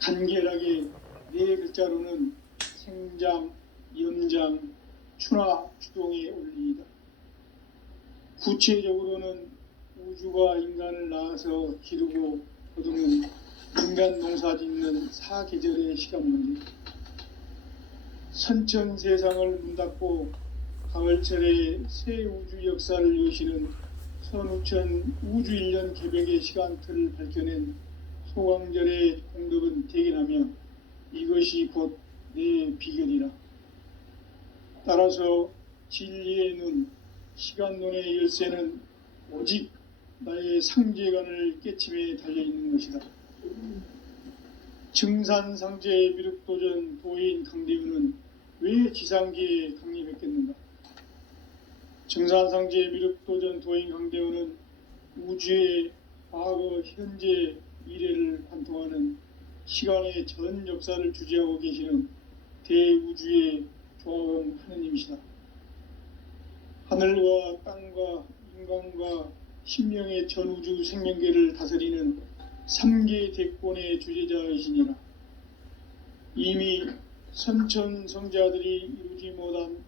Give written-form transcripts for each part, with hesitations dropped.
간결하게 네 글자로는 생장, 염장, 추나 추동의 원리이다. 구체적으로는 우주가 인간을 낳아서 기르고 거두는 인간 농사 짓는 사계절의 시간 문제. 선천 세상을 문닫고 가을철에 새 우주 역사를 여시는 선우천 우주 1년 개벽의 시간틀을 밝혀낸 소강절의 공덕은 대견하며 이것이 곧 내 비결이라. 따라서 진리의 눈, 시간론의 열쇠는 오직 나의 상제관을 깨침에 달려있는 것이다. 증산상제 미륵도전 도인 강대우는 왜 지상계에 강림했겠는가? 증산상제 미륵도전 도인 강대우는 우주의 과거, 현재, 미래를 관통하는 시간의 전 역사를 주재하고 계시는 대우주의 조화원 하느님이시다. 하늘과 땅과 인간과 신명의 전우주 생명계를 다스리는 3계 대권의 주제자이시니라. 이미 선천성자들이 이루지 못한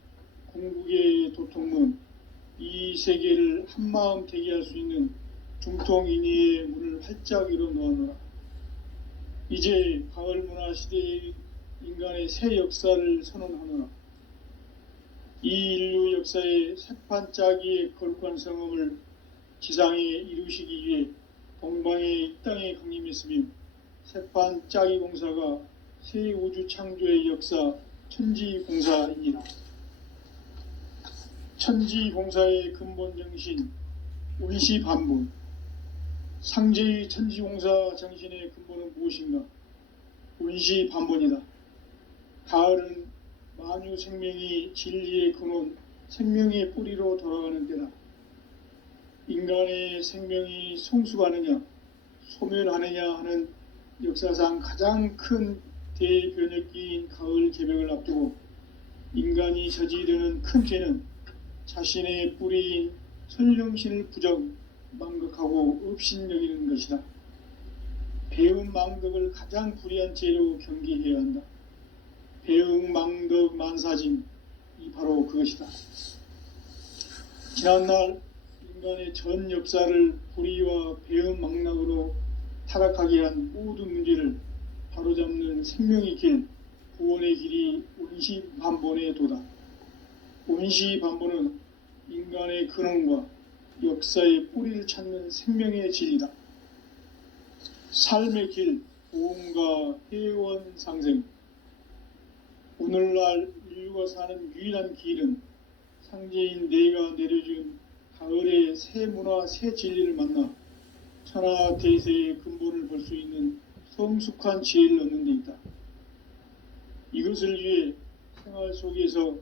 궁극의 도통문, 이 세계를 한마음 대기할 수 있는 중통인의의 문을 활짝 열어 놓아노라. 이제 가을 문화 시대의 인간의 새 역사를 선언하노라. 이 인류 역사의 새판 짜기의 거룩한 성음을 지상에 이루시기 위해 동방의 이 땅에 강림했으며 새판 짜기 공사가 새 우주 창조의 역사 천지공사이니라. 천지공사의 근본 정신 운시반본. 상제의 천지공사 정신의 근본은 무엇인가? 운시반본이다. 가을은 만유 생명이 진리의 근원, 생명의 뿌리로 돌아가는 때다. 인간의 생명이 성숙하느냐, 소멸하느냐 하는 역사상 가장 큰 대변혁기인 가을 개벽을 앞두고 인간이 저지르는 큰 죄는 자신의 뿌리인 설령신을 부정, 망극하고 업신여기는 것이다. 배움 망덕을 가장 불의한 죄로 경계해야 한다. 배움 망덕 만사진, 이 바로 그것이다. 지난날 인간의 전 역사를 불의와 배움 망락으로 타락하게 한 모든 문제를 바로잡는 생명의 길, 구원의 길이 운시반본의 도다. 운시반본은 인간의 근원과 역사의 뿌리를 찾는 생명의 진리다. 삶의 길, 보험과 회원 상생. 오늘날 인류가 사는 유일한 길은 상제인 내가 내려준 가을의 새 문화, 새 진리를 만나 천하 대세의 근본을 볼 수 있는 성숙한 지혜를 얻는 데 있다. 이것을 위해 생활 속에서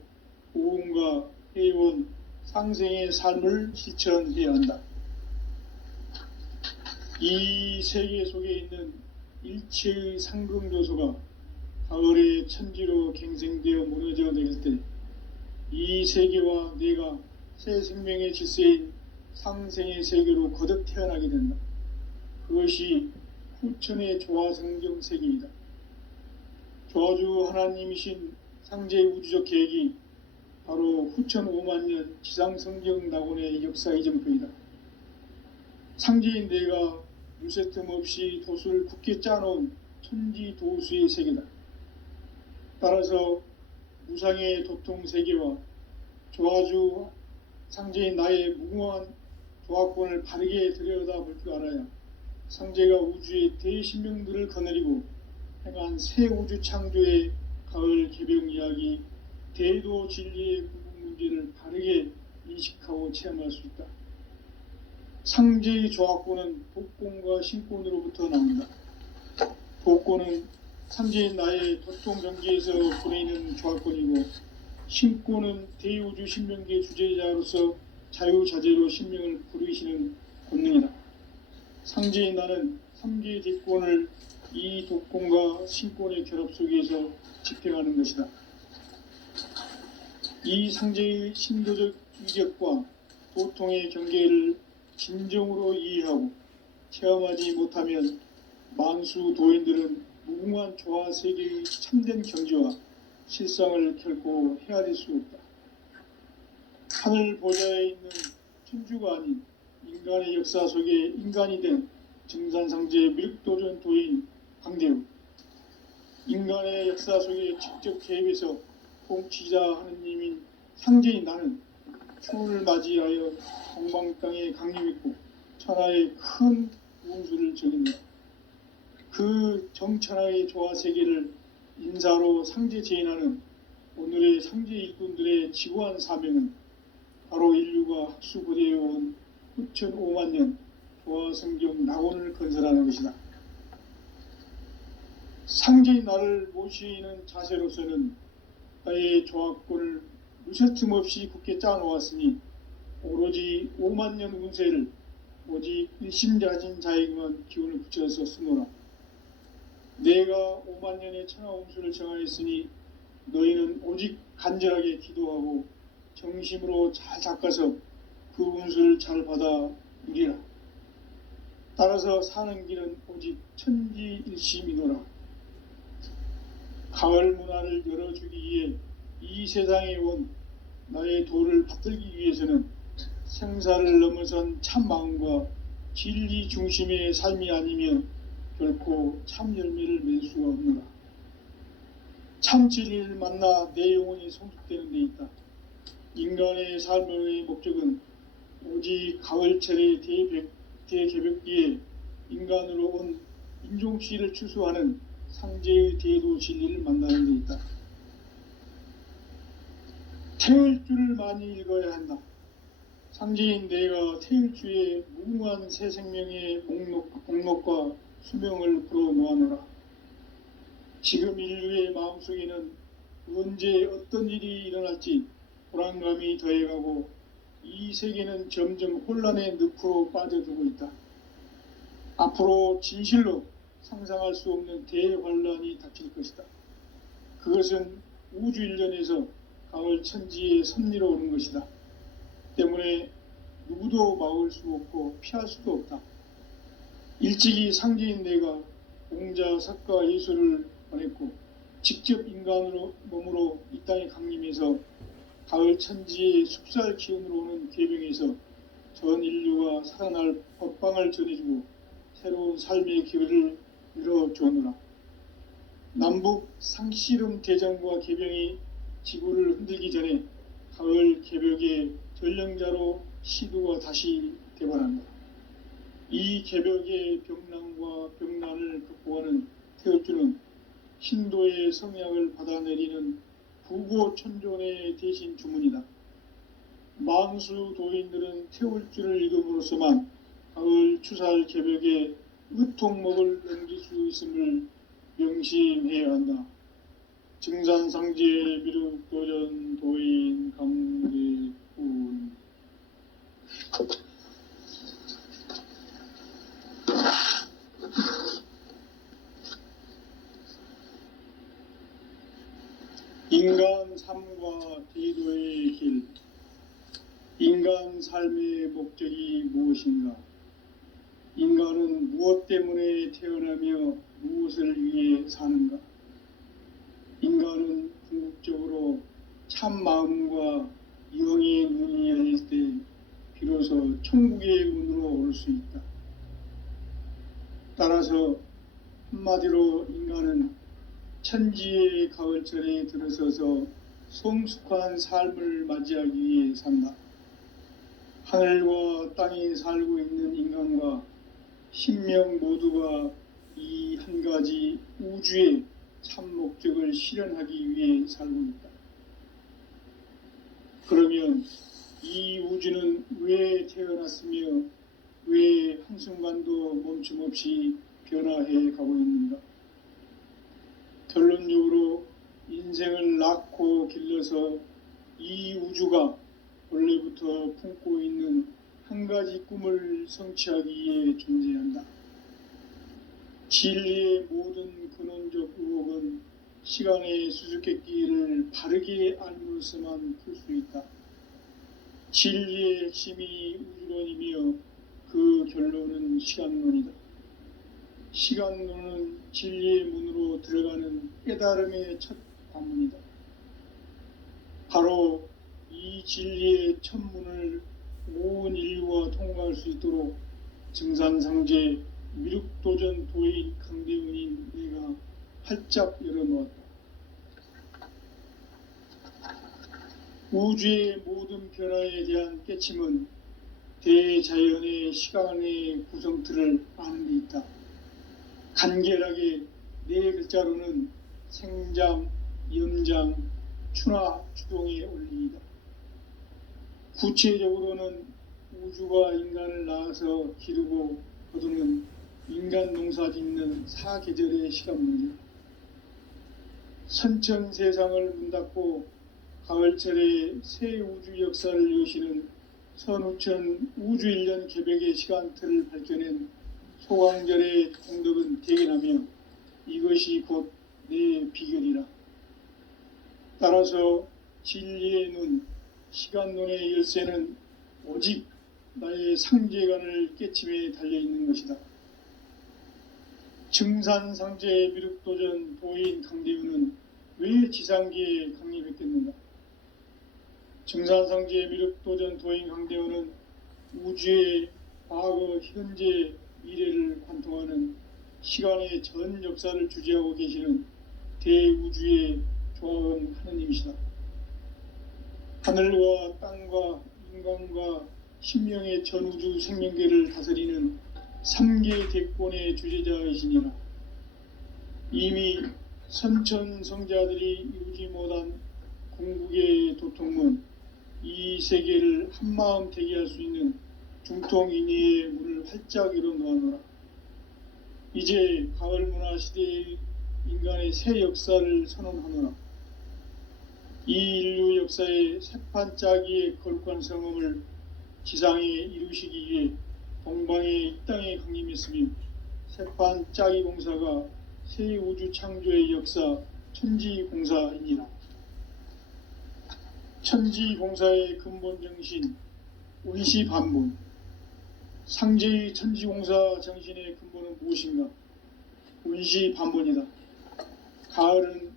보험과 회원, 상생의 삶을 실천해야 한다. 이 세계 속에 있는 일체의 상금조소가 가을의 천지로 갱생되어 무너져 내릴 때 이 세계와 내가 새 생명의 질서인 상생의 세계로 거듭 태어나게 된다. 그것이 후천의 조화성경 세계이다. 조화주 하나님이신 상제의 우주적 계획이 바로 후천 5만년 지상성경 낙원의 역사 이정표이다. 상제인 내가 유세틈 없이 도수를 굳게 짜놓은 천지도수의 세계다. 따라서 무상의 도통세계와 조화주 상제인 나의 무궁한 조화권을 바르게 들여다볼 줄 알아야 상제가 우주의 대신명들을 거느리고 행한 새 우주 창조의 가을 개벽 이야기, 대도 진리의 구분 문제를 바르게 인식하고 체험할 수 있다. 상제의 조화권은 복권과 신권으로부터 나온다. 복권은 상제인 나의 도통 경계에서 보내는 조화권이고, 신권은 대우주 신명계 주제자로서 자유자재로 신명을 부르시는 권능이다. 상제인 나는 3계 대권을 이 독권과 신권의 결합 속에서 집행하는 것이다. 이 상제의 신도적 위력과 도통의 경계를 진정으로 이해하고 체험하지 못하면 만수 도인들은 무궁화 무궁한 조화 세계의 참된 경지와 실상을 결코 헤아릴 수 없다. 하늘 보좌에 있는 천주가 아닌 인간의 역사 속에 인간이 된 증산상제 밀도전 도인 강대우, 인간의 역사 속에 직접 개입해서 통치자 하느님인 상제인 나는 추운을 맞이하여 동방 땅에 강림했고 천하의 큰 운수를 적인다. 그 정천하의 조화 세계를 인사로 상제 제인하는 오늘의 상제 일꾼들의 지구한 사명은 바로 인류가 학수고대해온 후천 5만 년 조화 성경 낙원을 건설하는 것이다. 상제인 나를 모시는 자세로서는 나의 조화권을 무쇠틈 없이 굳게 짜놓았으니 오로지 5만 년 운세를 오직 일심자진 자에게만 기운을 붙여서 쓰노라. 내가 5만 년의 천하 운수를 정하였으니 너희는 오직 간절하게 기도하고 정심으로 잘 닦아서 그 운수를 잘 받아 누리라. 따라서 사는 길은 오직 천지일심이노라. 가을 문화를 열어주기 위해 이 세상에 온 나의 도를 받들기 위해서는 생사를 넘어선 참 마음과 진리 중심의 삶이 아니면 결코 참 열매를 맺을 수가 없노라. 참 진리를 만나 내 영혼이 성숙되는 데 있다. 인간의 삶의 목적은 오직 가을철의 대개벽기에 인간으로 온 인종씨를 추수하는 상제의 대도 진리를 만나는 데 있다. 태을주를 많이 읽어야 한다. 상제인 내가 태을주의 무궁한 새 생명의 목록과 수명을 풀어놓아노라. 지금 인류의 마음속에는 언제 어떤 일이 일어날지 불안감이 더해가고 이 세계는 점점 혼란의 늪으로 빠져들고 있다. 앞으로 진실로 상상할 수 없는 대환란이 닥칠 것이다. 그것은 우주 일련에서 가을 천지의 섭리로 오는 것이다. 때문에 누구도 막을 수 없고 피할 수도 없다. 일찍이 상제인 내가 공자, 석가, 예수를 보냈고 직접 인간으로 몸으로 이 땅에 강림해서 가을 천지의 숙살 기운으로 오는 계명에서 전 인류가 살아날 법방을 전해주고 새로운 삶의 기회를 열어주었노라. 남북 상씨름 대전과 개병이 지구를 흔들기 전에 가을 개벽의 전령자로 시두가 다시 되발한다. 이 개벽의 병난과 병난을 극복하는 태을주는 신도의 성약을 받아내리는 부고천존의 대신 주문이다. 만수 도인들은 태울주를 읽음으로써만 가을 추살 개벽의 의통목을 넘길 수 있음을 명심해야 한다. 증산상제 미륵도전 도인 강대훈. 인간 삶과 대도의 길. 인간 삶의 목적이 무엇인가? 인간은 무엇 때문에 태어나며 무엇을 위해 사는가? 인간은 궁극적으로 참 마음과 영의 눈이 열릴 때 비로소 천국의 문으로 오를 수 있다. 따라서 한마디로 인간은 천지의 가을철에 들어서서 성숙한 삶을 맞이하기 위해 산다. 하늘과 땅에 살고 있는 인간과 신명 모두가 이 한 가지 우주의 참 목적을 실현하기 위해 살고 있다. 그러면 이 우주는 왜 태어났으며 왜 한순간도 멈춤 없이 변화해 가고 있는가? 결론적으로 인생을 낳고 길러서 이 우주가 원래부터 품고 있는 한 가지 꿈을 성취하기 위해 존재한다. 진리의 모든 근원적 의혹은 시간의 수수께끼를 바르게 알므로서만 풀 수 있다. 진리의 핵심이 우주론이며 그 결론은 시간론이다. 시간론은 진리의 문으로 들어가는 깨달음의 첫 관문이다. 바로 이 진리의 첫 문을 온 인류가 통과할 수 있도록 증산상제 미륵도전 도인 강대훈인 내가 활짝 열어놓았다. 우주의 모든 변화에 대한 깨침은 대자연의 시간의 구성틀을 아는 데 있다. 간결하게 네 글자로는 생장, 염장, 추나 추동의 원리이다. 구체적으로는 우주가 인간을 낳아서 기르고 거두는 인간 농사 짓는 사계절의 시간 문제. 선천 세상을 문닫고 가을철에 새 우주 역사를 여시는 선우천 우주 1년 개백의 시간틀을 밝혀낸 소강절의 공덕은 대견하며 이것이 곧 내 비결이라. 따라서 진리의 눈, 시간론의 열쇠는 오직 나의 상제관을 깨침에 달려있는 것이다. 증산상제 미륵도전 도인 강대훈은 왜 지상기에 강림했겠는가? 증산상제 미륵도전 도인 강대훈은 우주의 과거, 현재, 미래를 관통하는 시간의 전 역사를 주재하고 계시는 대우주의 조화원 하느님이시다. 하늘과 땅과 인간과 신명의 전우주 생명계를 다스리는 3개 대권의 주제자이시니라. 이미 선천성자들이 이루지 못한 궁극의 도통문, 이 세계를 한마음 되게 할 수 있는 중통인의의 문을 활짝 열어놓아노라. 이제 가을문화 시대의 인간의 새 역사를 선언하노라. 이 인류 역사의 새판짜기의 거룩한 성음을 지상에 이루시기 위해 동방의 이 땅에 강림했으며 새판짜기 공사가 새 우주 창조의 역사 천지공사이니라. 천지공사의 근본 정신 운시반문. 상제의 천지공사 정신의 근본은 무엇인가? 운시반문이다. 가을은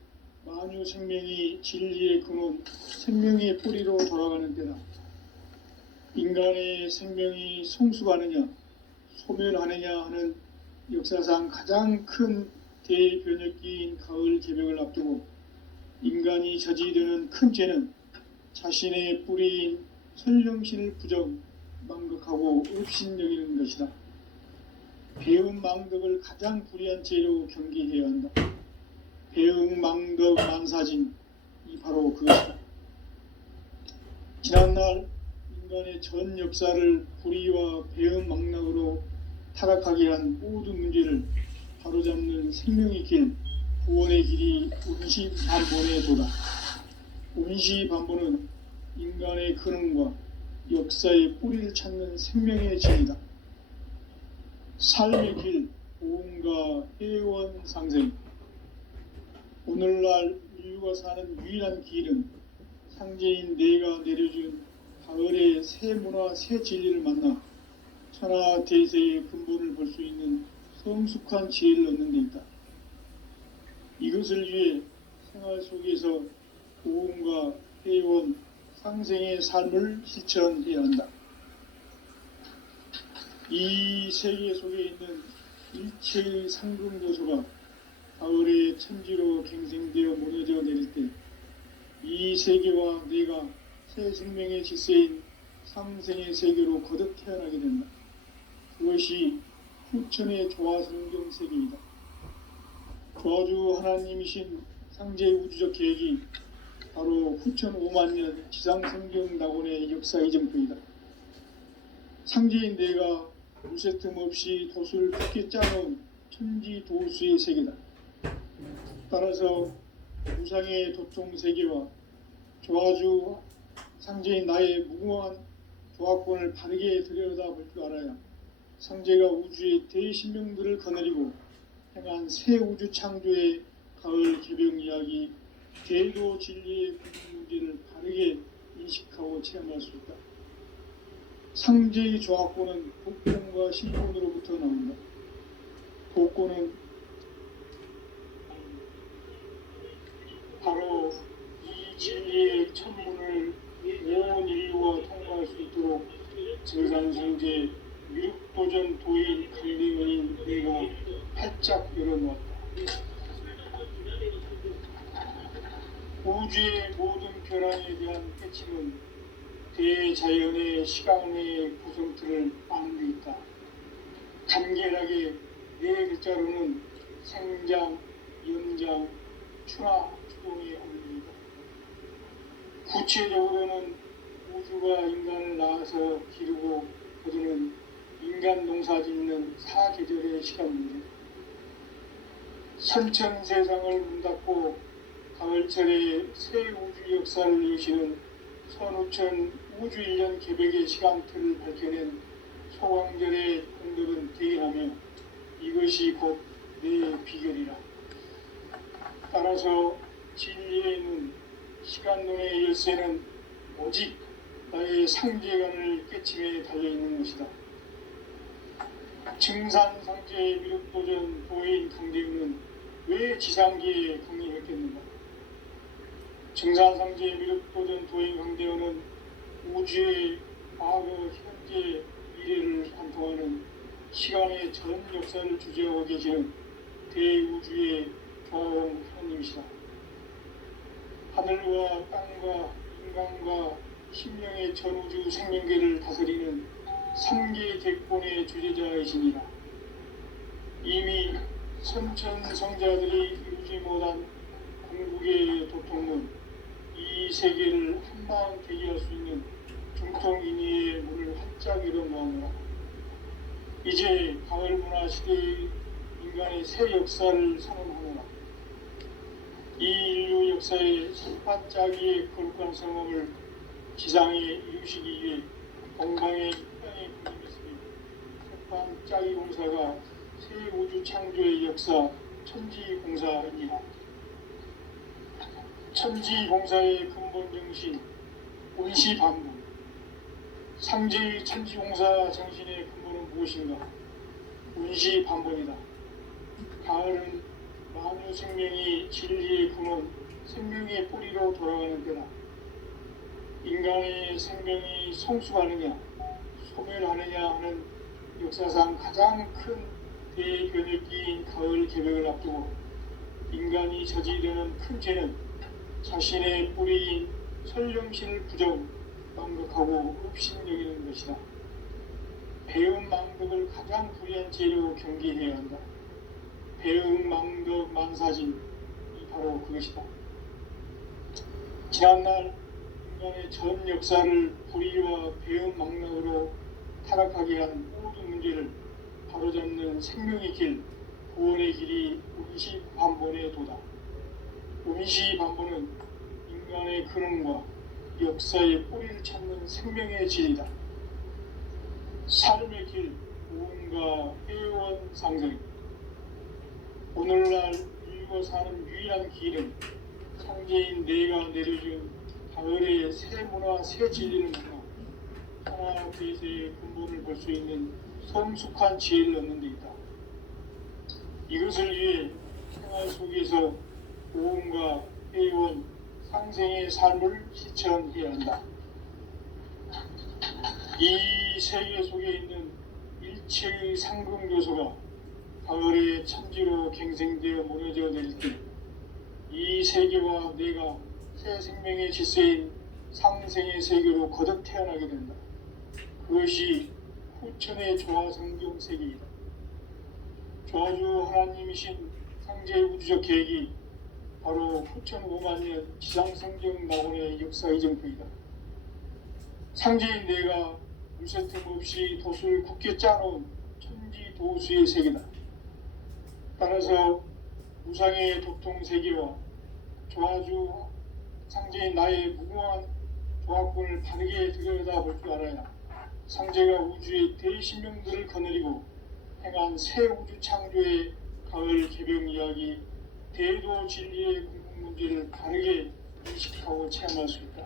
만유 생명이 진리의 근원, 생명의 뿌리로 돌아가는 때다. 인간의 생명이 성숙하느냐, 소멸하느냐 하는 역사상 가장 큰 대변혁기인 가을 개벽을 앞두고 인간이 저지르는 큰 죄는 자신의 뿌리인 설령신을 부정, 망극하고 업신여기는 것이다. 배음 망덕을 가장 불의한 죄로 경계해야 한다. 배음 망덕 만사진, 이 바로 그것이다. 지난날 인간의 전 역사를 불의와 배음 망락으로 타락하게 한 모든 문제를 바로잡는 생명의 길, 구원의 길이 운시반본의 도다. 운시반본은 인간의 근원과 역사의 뿌리를 찾는 생명의 진이다. 삶의 길, 보험과 회원 상생. 오늘날 인류가 사는 유일한 길은 상제인 내가 내려준 가을의 새 문화, 새 진리를 만나 천하 대세의 근본을 볼 수 있는 성숙한 지혜를 얻는 데 있다. 이것을 위해 생활 속에서 보험과 회원, 상생의 삶을 실천해야 한다. 이 세계 속에 있는 일체의 상금 요소가 가을의 천지로 갱생되어 무너져 내릴 때 이 세계와 내가 새 생명의 질서인 상생의 세계로 거듭 태어나게 된다. 그것이 후천의 조화성경 세계이다. 조화주 하나님이신 상제의 우주적 계획이 바로 후천 5만년 지상성경 낙원의 역사 이정표이다. 상제인 내가 물새틈 없이 도수를 깊게 짜놓은 천지도수의 세계다. 따라서 우상의 도통 세계와 조화주 상제인 나의 무궁한 조화권을 바르게 들여다볼 줄 알아야 상제가 우주의 대신명들을 거느리고 행한 새 우주 창조의 가을 개병 이야기, 대도 진리의 문제를 바르게 인식하고 체험할 수 있다. 상제의 조화권은 복권과 신권으로부터 나온다. 복고는 바로 이 진리의 천문을 온 인류가 통과할 수 있도록 증산성제 미륵도전 도인 강대원인 내가 활짝 열어놓았다. 우주의 모든 변화에 대한 깨침은 대자연의 시간의 구성틀을 아는 데 있다. 간결하게 네 글자로는 생장, 연장, 추나 추동의 원리이다. 구체적으로는 우주가 인간을 낳아서 기르고 거두는 인간 농사 짓는 사계절의 시간 문제. 선천 세상을 문 닫고 가을철에 새 우주 역사를 여시는 선우천 우주 1년 개백의 시간틀을 밝혀낸 소광절의 공덕은 대견하며 이것이 곧 내 비결이라. 따라서 진리의 눈, 시간론의 열쇠는 오직 나의 상제관을 깨침에 달려있는 것이다. 증산상제의 미륵도전 도인 강대우는 왜 지상기에 강림했겠는가? 증산상제의 미륵도전 도인 강대우는 우주의 과거, 현재, 미래를 관통하는 시간의 전 역사를 주재하고 계시는 대우주의 교황 하나님이시다. 하늘과 땅과 인간과 신명의 전우주 생명계를 다스리는 3개 객본의 주제자이시니라. 이미 선천성자들이 이루지 못한 궁극의 도통은 이 세계를 한방 대기할 수 있는 중통인의의 문을 활짝 열어놓았노라. 이제 가을 문화 시대의 인간의 새 역사를 선언하노라. 이 인류 역사의 첫 반짝이의 거룩한 성공을 지상에 이루시기 위해 동방의 땅에 군림했으니 첫 반짝이 공사가 새 우주 창조의 역사 천지공사입니다. 천지공사의 근본 정신 운시반복. 상제의 천지공사 정신의 근본은 무엇인가? 운시반복이다. 가을은 만유 생명이 진리의 근원, 생명의 뿌리로 돌아가는 때다. 인간의 생명이 성숙하느냐, 소멸하느냐 하는 역사상 가장 큰 대변혁기인 가을 개벽을 앞두고 인간이 저지르는 큰 죄는 자신의 뿌리인 설령실 부정, 망극하고 흡신여기는 것이다. 배음 망덕을 가장 불의한 죄로 경계해야 한다. 배음 망덕 만사진이 바로 그것이다. 지난날 인간의 전 역사를 불의와 배음 망덕으로 타락하게 한 모든 문제를 바로잡는 생명의 길, 구원의 길이 운시반본의 도다. 운시반본은 인간의 근원과 역사의 뿌리를 찾는 생명의 질이다. 삶의 길, 무언가 회원 상생. 오늘날 인류가 사는 유일한 길은 상제인 내가 내려준 가을의 새 문화, 새 진리를 만나 하나 대세의 근본을 볼 수 있는 성숙한 지혜를 얻는 데 있다. 이것을 위해 생활 속에서 무언가 회원 상생의 삶을 실천해야 한다. 이 세계 속에 있는 일체의 상금 요소가 가을의 천지로 갱생되어 무너져 내릴 때 이 세계와 내가 새 생명의 질서인 상생의 세계로 거듭 태어나게 된다. 그것이 후천의 조화성경 세계이다. 조화주 하나님이신 상제의 우주적 계획이 바로 후천 5만년 지상성경 낙원의 역사 이정표이다. 상제인 내가 물새 틈 없이 도수를 굳게 짜놓은 천지 도수의 세계다. 따라서 무상의 도통 세계와 조화주 상제인 나의 무궁한 조합군을 바르게 들여다볼 줄 알아야 상제가 우주의 대신명들을 거느리고 행한 새 우주 창조의 가을 개병 이야기, 대도 진리의 궁극 문제를 바르게 인식하고 체험할 수 있다.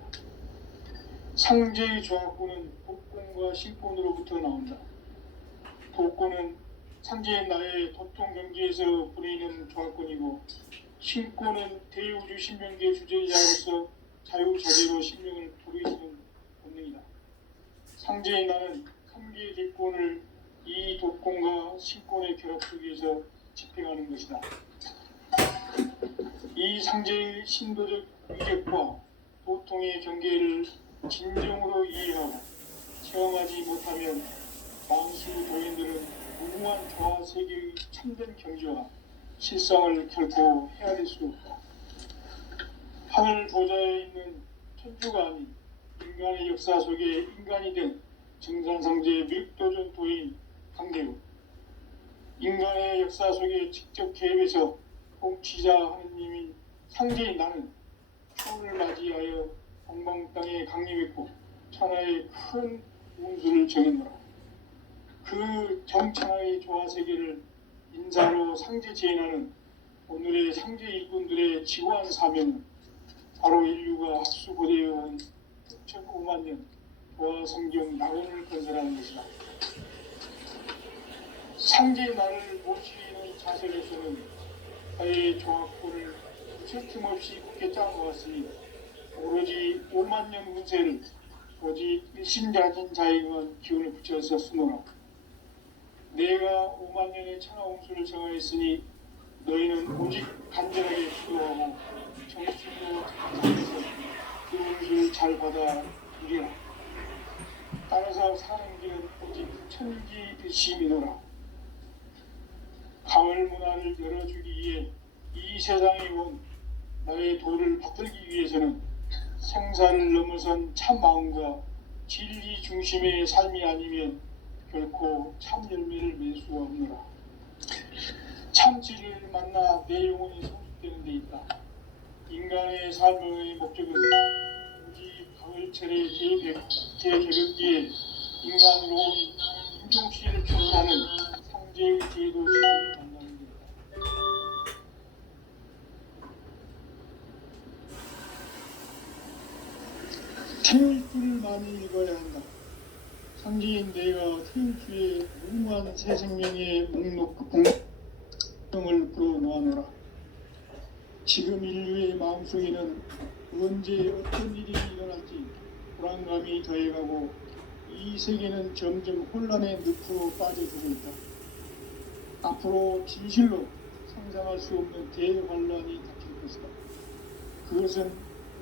상제의 조합군은 복권과 신권으로부터 나온다. 복권은 상제인 나의 도통 경기에서 부리는 조합권이고, 신권은 대우주 신명기의 주제자로서 자유자재로 신명을 부르시는 본능이다. 상제인 나는 삼계의 대권을 이 도권과 신권의 결합을 위해서 집행하는 것이다. 이 상제의 신도적 위력과 도통의 경계를 진정으로 이해하고 체험하지 못하면 만수 도인들은 무궁한 조화 세계의 참된 경지와 실상을 결코 헤아릴 수 없다. 하늘 보좌에 있는 천주가 아닌 인간의 역사 속에 인간이 된 정산상제의 밀도전 도인 강대우, 인간의 역사 속에 직접 개입해서 통치자 하느님인 상제인 나는 초를 맞이하여 동방 땅에 강림했고 천하의 큰 운수를 정했노라. 그 정천하의 조화세계를 인사로 상제 제인하는 오늘의 상제 일꾼들의 지고한 사명은 바로 인류가 학수고대해온 6,5만 년 조화성경 낙원을 건설하는 것이다. 상제의 나를 모시는 자세로서는 나의 조합권을 틈없이 굳게 짜놓았으니 오로지 5만 년 운세를 오직 일심자진 자에게만 기운을 붙여서 쓰노라. 내가 5만 년의 천하 운수를 정하였으니 너희는 오직 간절하게 기도하고 정신으로 착각해서 그 운수를 잘 받아 이겨라. 따라서 사는 길은 오직 천지일심이노라. 가을 문화를 열어주기 위해 이 세상에 온 나의 도를 받들기 위해서는 생사를 넘어선 참 마음과 진리 중심의 삶이 아니면 결코 참 열매를 맺을 수가 없노라. 참 진리를 만나 내 영혼이 성숙되는 데 있다. 인간의 삶의 목적은 오직 가을철의 개개벽기에 인간으로 인종시를 표현하는 상제의 제도 지혜를 만나는 것이다. 태울 줄을 많이 읽어야 한다. 상제인 내가 태울 주의 무궁한 새 생명의 공명을 불어놓아노라. 지금 인류의 마음속에는 언제 어떤 일이 일어날지 불안감이 더해가고 이 세계는 점점 혼란의 늪으로 빠져들고 있다. 앞으로 진실로 상상할 수 없는 대환란이 닥칠 것이다. 그것은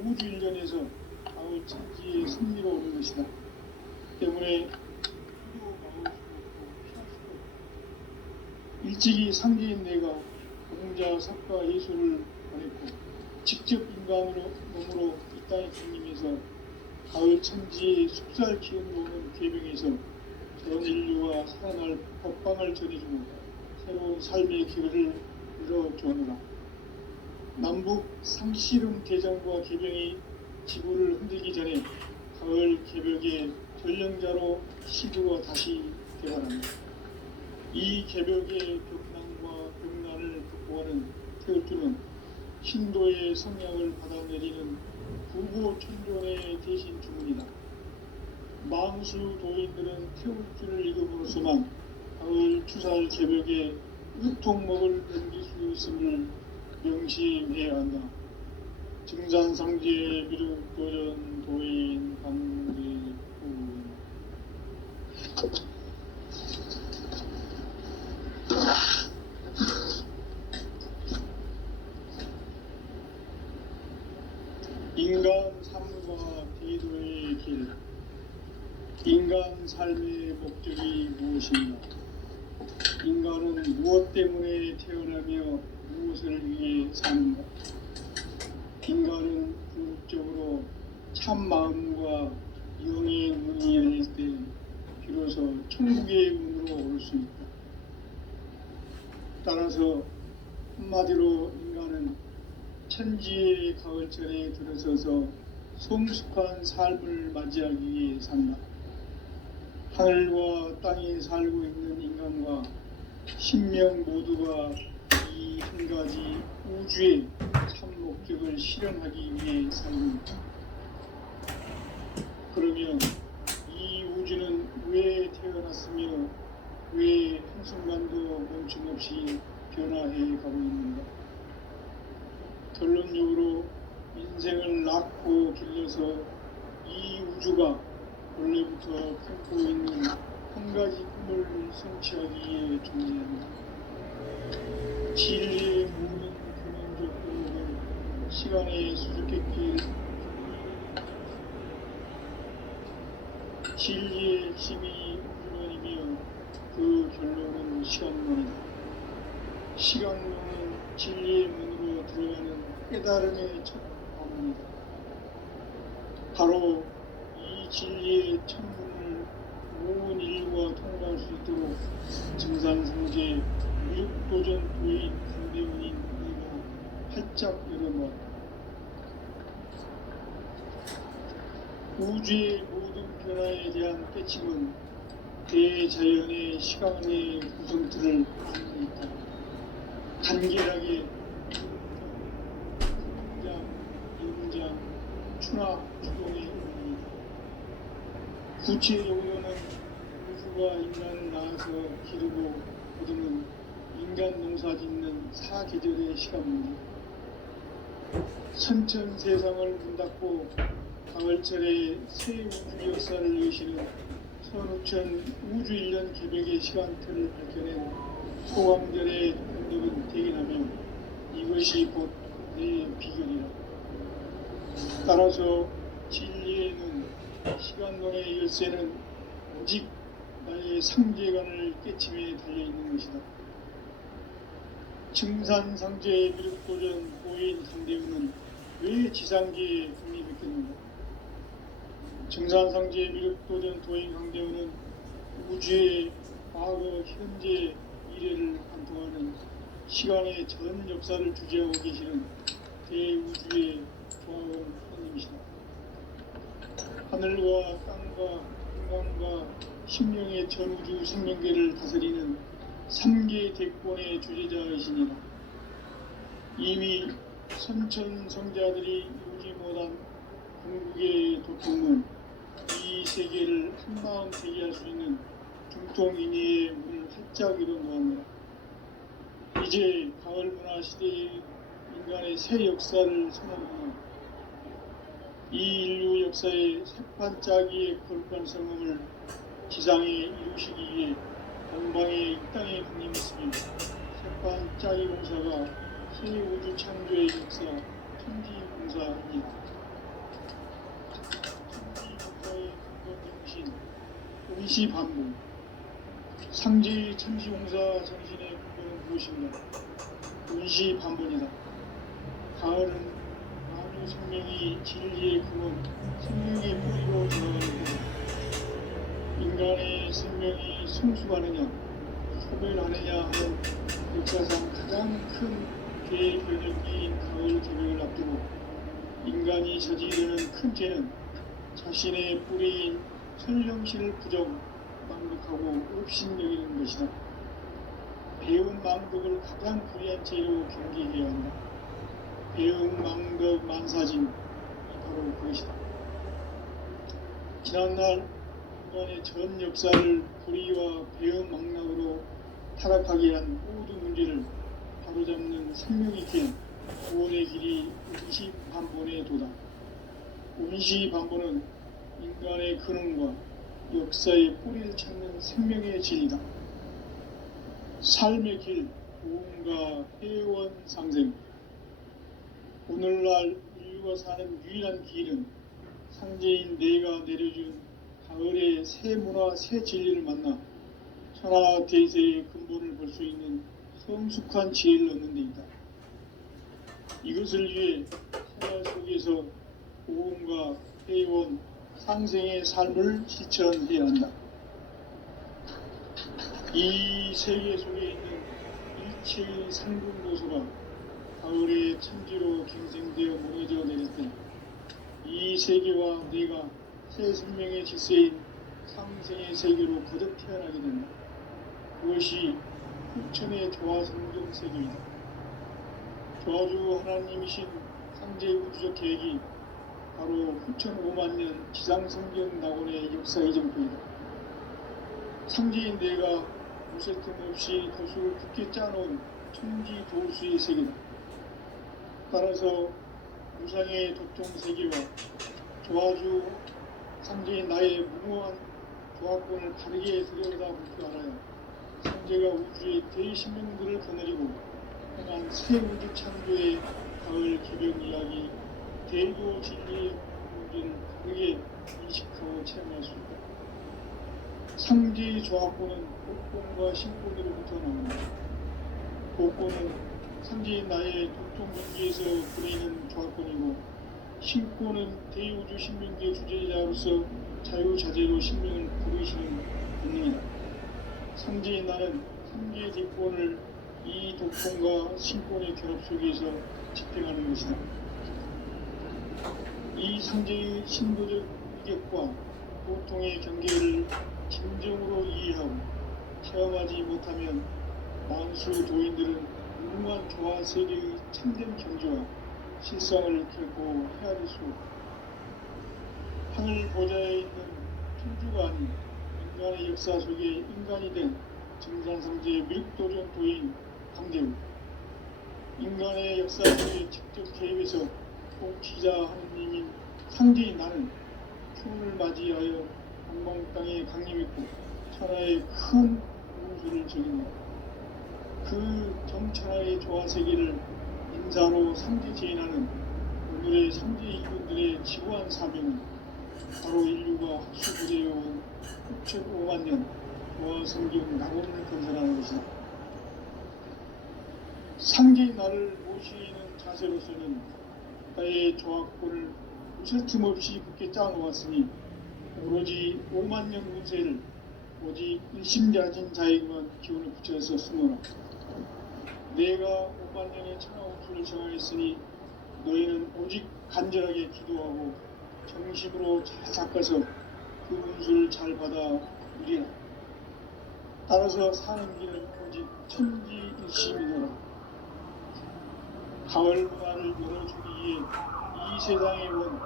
우주 일련에서 가을 천지의 승리로 오는 것이다. 때문에 일찍이 상제인 내가 공자, 석가, 예수를 보냈고 직접 인간으로 몸으로 이 땅에 강림해서 가을 천지의 숲살 기운으로 오는 계명에서 전 인류와 살아날 법방을 전해주고 새로운 삶의 기회를 열어주노라. 남북 상씨름 대장과 계명이 지구를 흔들기 전에 가을 개벽의 전령자로 시주가 다시 개발한다. 이 개벽의 벽난과 벽난을 극복하는 태울주는 신도의 성향을 받아내리는 구보 천존의 대신 주문이다. 망수 도인들은 태울주를 읽음으로써만 가을 추살 개벽의 유통목을 넘길 수 있음을 명심해야 한다. 증산상제 비륵도전 도인 강대구. 인간 삶과 대도의 길. 인간 삶의 목적이 무엇인가? 인간은 무엇 때문에 태어나며 무엇을 위해 사는가? 인간은 궁극적으로 참 마음과 영의 문이 열릴 때 비로소 천국의 문으로 올 수 있다. 따라서 한마디로 인간은 천지의 가을철에 들어서서 성숙한 삶을 맞이하기 위해 산다. 하늘과 땅에 살고 있는 인간과 신명 모두가 이 한 가지 우주의 참 목적을 실현하기 위해 살는다. 그러면 이 우주는 왜 태어났으며 왜 한순간도 멈춤없이 변화해 가고 있는가? 결론적으로 인생을 낳고 길러서 이 우주가 원래부터 품고 있는 한 가지 꿈을 성취하기 위해 존재합니다. 진리의 모든 근원적 근원은 시간의 수수께끼, 진리의 핵심이 우주론이며 그 결론은 시간론이다. 시간론은 진리의 문으로 들어가는 깨달음의 첫 방문이다. 바로 이 진리의 천문을 온 인류가 통과할 수 있도록 증산성제 무력도전 도인 강대원인 우리가 활짝 열어놓았다. 우주의 모든 변화에 대한 깨침은 대자연의 시간의 구성틀을 갖고 있다. 간결하게 성장, 연장, 추락, 주동의 의미이다. 구체적으로는 우주가 인간을 낳아서 기르고 거두는 인간 농사 짓는 사계절의 시간문이다. 선천 세상을 문 닫고 가을철에 새 우주 역사를 여시는 선우천 우주 1년 개벽의 시간틀을 밝혀낸 소왕절의 공덕은 대견하며 이것이 곧 내 비결이라. 따라서 진리의 눈, 시간론의 열쇠는 오직 나의 상제관을 깨침에 달려있는 것이다. 증산상제의 미륵도전 보인 강대우는 왜 지상계에 독립했겠는가? 증산상제의 미륵도전 도인 강대우는 우주의 과거, 현재, 미래를 관통하는 시간의 전 역사를 주재하고 계시는 대우주의 조화원 하나님이시다. 하늘과 땅과 인간과 심령의 전우주 생명계를 다스리는 3개 대권의 주제자이시니라. 이미 선천성자들이 이루지 못한 궁극의 도통은 이 세계를 한마음 대기할 수 있는 중통인의의 문을 활짝 열어놓았노라. 이제 가을 문화 시대의 인간의 새 역사를 선언하며 이 인류 역사의 새반짝이의 거룩한 성공을 지상에 이루시기 위해 동방의 이 땅에 군림했으며 새반짝이 공사가 새 우주 창조의 역사 천지공사입니다. 천지공사의 근본 정신 운시반복. 상제의 천지공사 정신의 근본은 무엇인가? 운시반복이다. 가을은 만유 생명이 진리의 근원, 생명의 뿌리로 돌아가는 인간의 생명이 성숙하느냐, 소멸하느냐 하는 역사상 가장 큰 대변혁기인 가을 개벽을 앞두고 인간이 저지르는 큰 죄는 자신의 뿌리인 천령신을 부정, 망독하고 업신여기는 것이다. 배운 망독을 가장 불의한 죄로 경계해야 한다. 배운 망독 만사진, 바로 그것이다. 지난날 인간의 전 역사를 불의와 배은 망락으로 타락하게 한 모든 문제를 바로잡는 생명의 길, 구원의 길이 운시반본의 도다. 운시반본은 인간의 근원과 역사의 뿌리를 찾는 생명의 진리다. 삶의 길, 구원과 회원 상생. 오늘날 인류가 사는 유일한 길은 상제인 내가 내려준 가을의 새 문화, 새 진리를 만나 천하 대세의 근본을 볼 수 있는 성숙한 지혜를 얻는 데 있다. 이것을 위해 생활 속에서 고음과 회원, 상생의 삶을 실천해야 한다. 이 세계 속에 있는 일체의 상근고소가 가을의 천지로 갱생되어 무너져 내릴 때 이 세계와 내가 새 생명의 질서인 상생의 세계로 거듭 태어나게 된다. 그것이 후천의 조화성경 세계이다. 조화주 하나님이신 상제 우주적 계획이 바로 후천 5만 년 지상성경 낙원의 역사의 정토이다. 상제인 내가 무쇠 틈 없이 도수를 굳게 짜놓은 천지 도수의 세계다. 따라서 우상의 독종 세계와 조화주 상제인 나의 무모한 조합권을 바르게 들여다볼 줄 알아야 상제가 우주의 대신명들을 거느리고 행한 새 우주 창조의 가을 개벽 이야기 대도 진리의 문제를 바르게 인식하고 체험할 수 있다. 상제의 조합권은 복권과 신권으로부터 나온다. 복권은 상제인 나의 독종 경계에서 보내는 조합권이고, 신권은 대우주 신명기의 주제자로서 자유자재로 신명을 부르시는 본능이다. 상제인 나는 상제의 대권을 이 독권과 신권의 결합 속에서 집행하는 것이다. 이 상제의 신도적 위격과 보통의 경계를 진정으로 이해하고 체험하지 못하면 만수 도인들은 무궁한 조화 세계의 참된 경지와 실상을 결코 헤아릴 수 없다. 하늘 보좌에 있는 천주가 아닌 인간의 역사 속에 인간이 된 증산상제의 밀도전 도인 강대우, 인간의 역사 속에 직접 개입해서 통치자 하느님인 상제인 나는 흉을 맞이하여 방방 땅에 강림했고 천하의 큰 운수를 적인다. 그 정천하의 조화 세계를 인사로 상제 제인하는 오늘의 상제 이군들의 지구한 사명은 바로 인류가 학수부대해온 6,500만 년 조화 성경 낙원을 건설하는 것이다. 상제의 나를 모시는 자세로서는 나의 조합권을 무쇠 틈 없이 굳게 짜놓았으니 오로지 5만 년 운세를 오직 일심자진 자에게만 기운을 붙여서 쓰노라. 내가 5만 년의 천하 운수를 정하였으니 너희는 오직 간절하게 기도하고 정심으로 잘 닦아서 그 운수를 잘 받아 누리라. 따라서 사는 길은 오직 천지일심이노라. 가을 문화를 열어주기 위해 이 세상에 온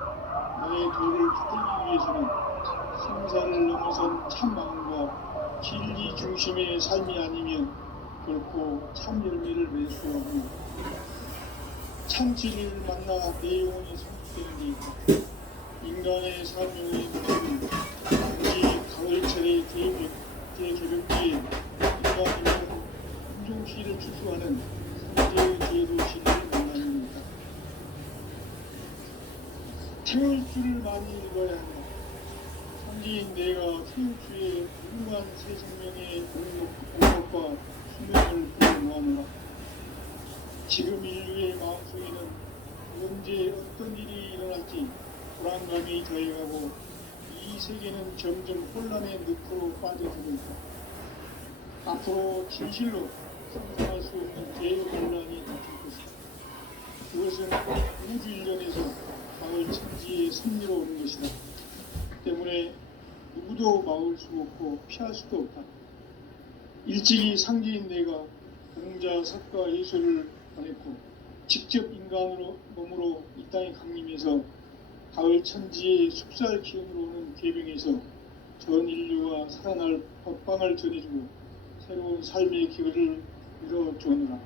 너의 도를 붙들기 위해서는 생사를 넘어선 참 마음과 진리 중심의 삶이 아니면 결코 참 열매를 맺을 수 없고, 참 진리를 만나 내 영혼이 성숙되는 데 있다. 인간의 사명의 문제는 단지 가을철의 대개벽기에 인간이라는 운종시를 추수하는 상제의 제도시를 만나는 것이다. 태울 줄을 많이 읽어야 한다. 상제인 내가 태울 주의 무궁한 새 생명의 공덕과 수명을 모아놓으라. 지금 인류의 마음속에는 언제 어떤 일이 일어날지 불안감이 더해가고 이 세계는 점점 혼란의 늪으로 빠져들고 있다. 앞으로 진실로 상상할 수 없는 대혼란이 닥칠 것이다. 그것은 우주 일련에서 가을 천지의 섭리로 오는 것이다. 때문에 누구도 막을 수 없고 피할 수도 없다. 일찍이 상제인 내가 공자, 석가, 예술을 보냈고 직접 인간으로 몸으로 이 땅에 강림해서 가을 천지의 숙살 기운으로 오는 계명에서 전 인류와 살아날 법방을 전해주고 새로운 삶의 기회를 이뤄주느라.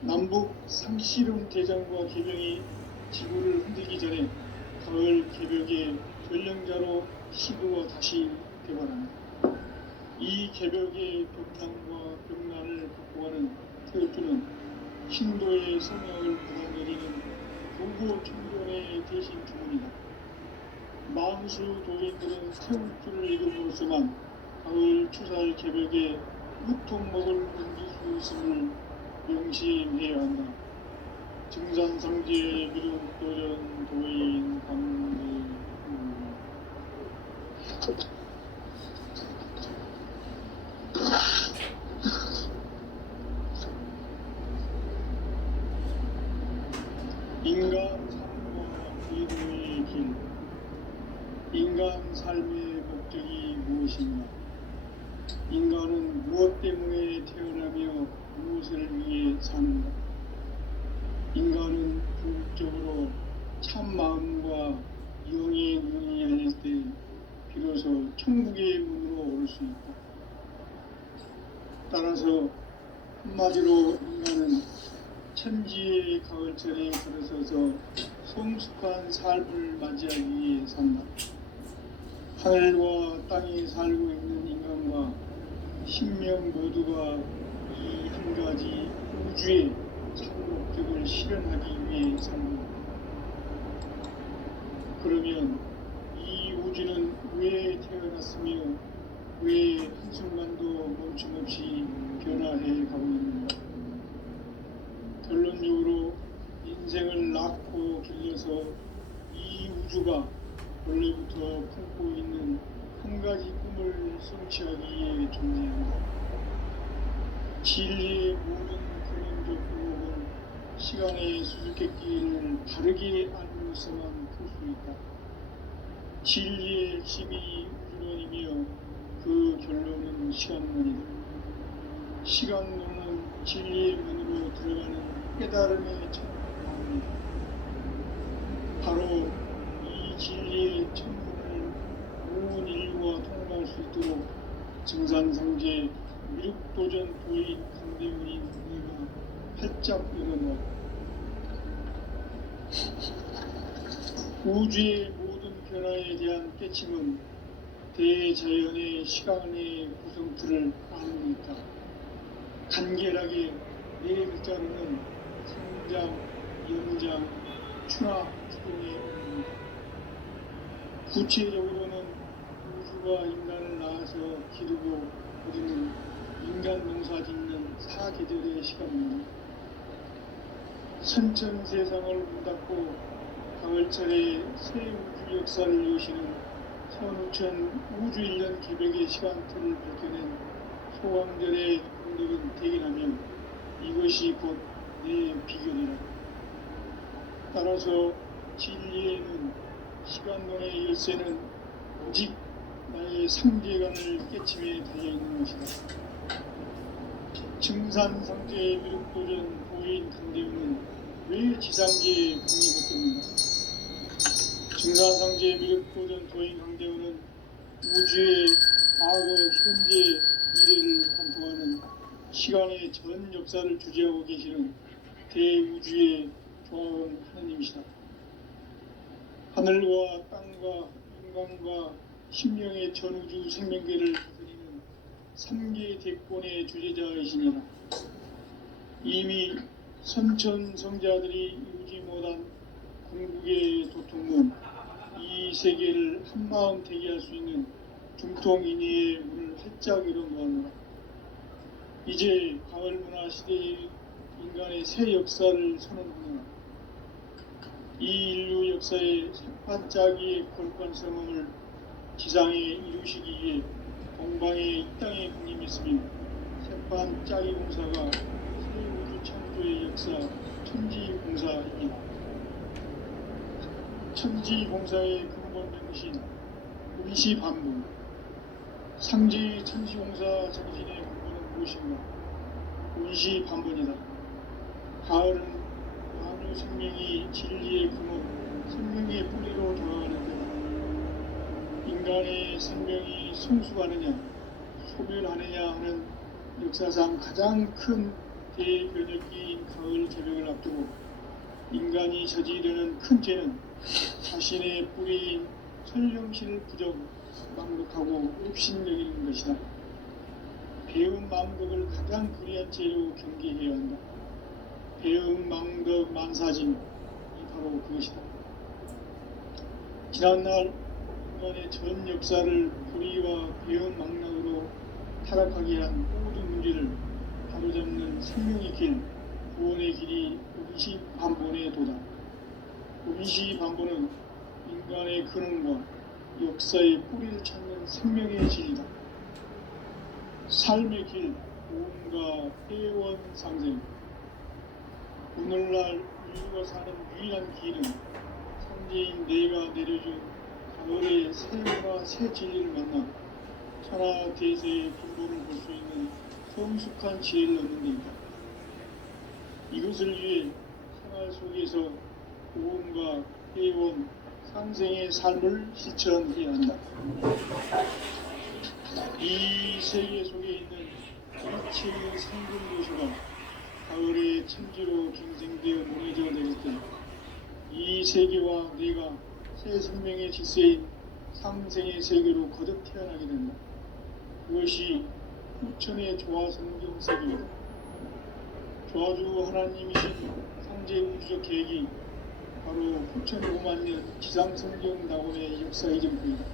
남북 상씨름 대장과 계명이 지구를 흔들기 전에 가을 개벽의 전령자로 시도와 다시 개발한다. 이 개벽의 병난과 병난을 극복하는 태극주는 신도의 성향을 받아들이는 교구 청년의 대신 주문이다. 만수 도인들은 태극주를 읽음으로써만 가을 추살 개벽에 우통 먹을 운기수 있음을 명심해야 한다. 증산상제의 미륵도전 도인 강대우. 인간 삶과 기도의 길. 인간 삶의 목적이 무엇인가? 인간은 무엇 때문에 태어나며 무엇을 위해 사는가? 인간은 궁극적으로 참 마음과 영의 눈이 열릴 때 비로소 천국의 문으로 올 수 있다. 따라서 한마디로 인간은 천지의 가을철에 들어서서 성숙한 삶을 맞이하기 위해 산다. 하늘과 땅에 살고 있는 인간과 신명 모두가 이 한 가지 우주의 참 목적을 실현하기 위해 산다. 그러면 이 우주는 왜 태어났으며 왜 한순간도 멈춤없이 변화해 가고 있는가? 결론적으로 인생을 낳고 길러서 이 우주가 원래부터 품고 있는 한 가지 꿈을 성취하기 위해 존재한다. 진리의 모든 근원적 의혹은 시간의 수수께끼를 바르게 알고서만 풀 수 있다. 진리의 핵심이 우주론이며 그 결론은 시간론이다. 시간론은 진리의 문으로 들어가는 깨달음의 천문입니다. 바로 이 진리의 천문을 온 인류가 통과할 수 있도록 증산상제 미륵도전 도인 강대훈이 우리가 활짝 열어놓았다. 우주의 모든 변화에 대한 깨침은 대자연의 시간의 구성틀을 아는 데 있다. 간결하게 네 글자로는 성장, 연장, 추락, 추동의 의미입니다. 구체적으로는 우주가 인간을 낳아서 기르고 우리는 인간 농사 짓는 사계절의 시간입니다. 선천 세상을 문닫고 가을철에 새 우주 역사를 여시는 선우천 우주 1년 개벽의 시간틀을 밝혀낸 소강절의 공덕은 대견하며 이것이 곧 내 비결이라. 따라서 진리에는 시간론의 열쇠는 오직 나의 상계관을 깨침에 달려있는 것이다. 증산상제의 미륵도전 도인 강대훈은 왜 지상계에 국립했겠는가? 증산상제의 미륵도전 도인 강대훈은 우주의 과거, 현재, 미래를 관통하는 시간의 전 역사를 주재하고 계시는 대우주의 조화원 하느님이시다. 하늘과 땅과 인간과 신명의 전우주 생명계를 다스리는 3계 대권의 주제자이시니라. 이미 선천성자들이 이루지 못한 궁극의 도통문, 이 세계를 한마음 되게 할 수 있는 중통인의의 문을 활짝 열어놓았노라. 이제 가을문화 시대의 인간의 새 역사를 선언하노라. 이 인류 역사의 새반짝이의 골판성음을 지상에 이루시기 위해 동방에 이 땅에 군림했으며 새반짝이 공사가 새 우주 창조의 역사 천지공사입니다. 천지공사의 근본 정신 운시반분, 상제의 천지공사 정신의 근본은 무엇인가? 운시반분이다. 가을은 만유 생명이 진리의 근원, 생명의 뿌리로 다가가는데 인간의 생명이 성숙하느냐, 소멸하느냐 하는 역사상 가장 큰 대변혁기인 가을 개벽을 앞두고 인간이 저지르는 큰 죄는 자신의 뿌리인 천령실 부정, 망극하고 읍신여기는 것이다. 배움 망덕을 가장 불의한 죄로 경계해야 한다. 배움 망덕 만사짐이 바로 그것이다. 지난날 인간의 전 역사를 불의와 배움 망락으로 타락하게 한 모든 문제를 바로잡는 생명의 길, 구원의 길이 운시반본의 도다. 운시반본은 인간의 근원과 역사의 뿌리를 찾는 생명의 길이다. 삶의 길, 고음과 회원상생. 오늘날 인류가 사는 유일한 길은 상제인 내가 내려준 가을의 새 문화, 새 진리를 만나 천하 대세의 근본을 볼 수 있는 성숙한 지혜를 얻는 데 있다. 이것을 위해 생활 속에서 고음과 회원, 상생의 삶을 실천해야 한다. 이 세계 속에 있는 일체의 상금 요소가 가을의 천지로 갱생되어 무너져 내릴 때 이 세계와 내가 새 생명의 질서인 상생의 세계로 거듭 태어나게 된다. 그것이 후천의 조화 성경 세계이다. 조화주 하나님이신 상제 우주적 계획이 바로 후천 5만 년 지상 성경 낙원의 역사의 전부이다.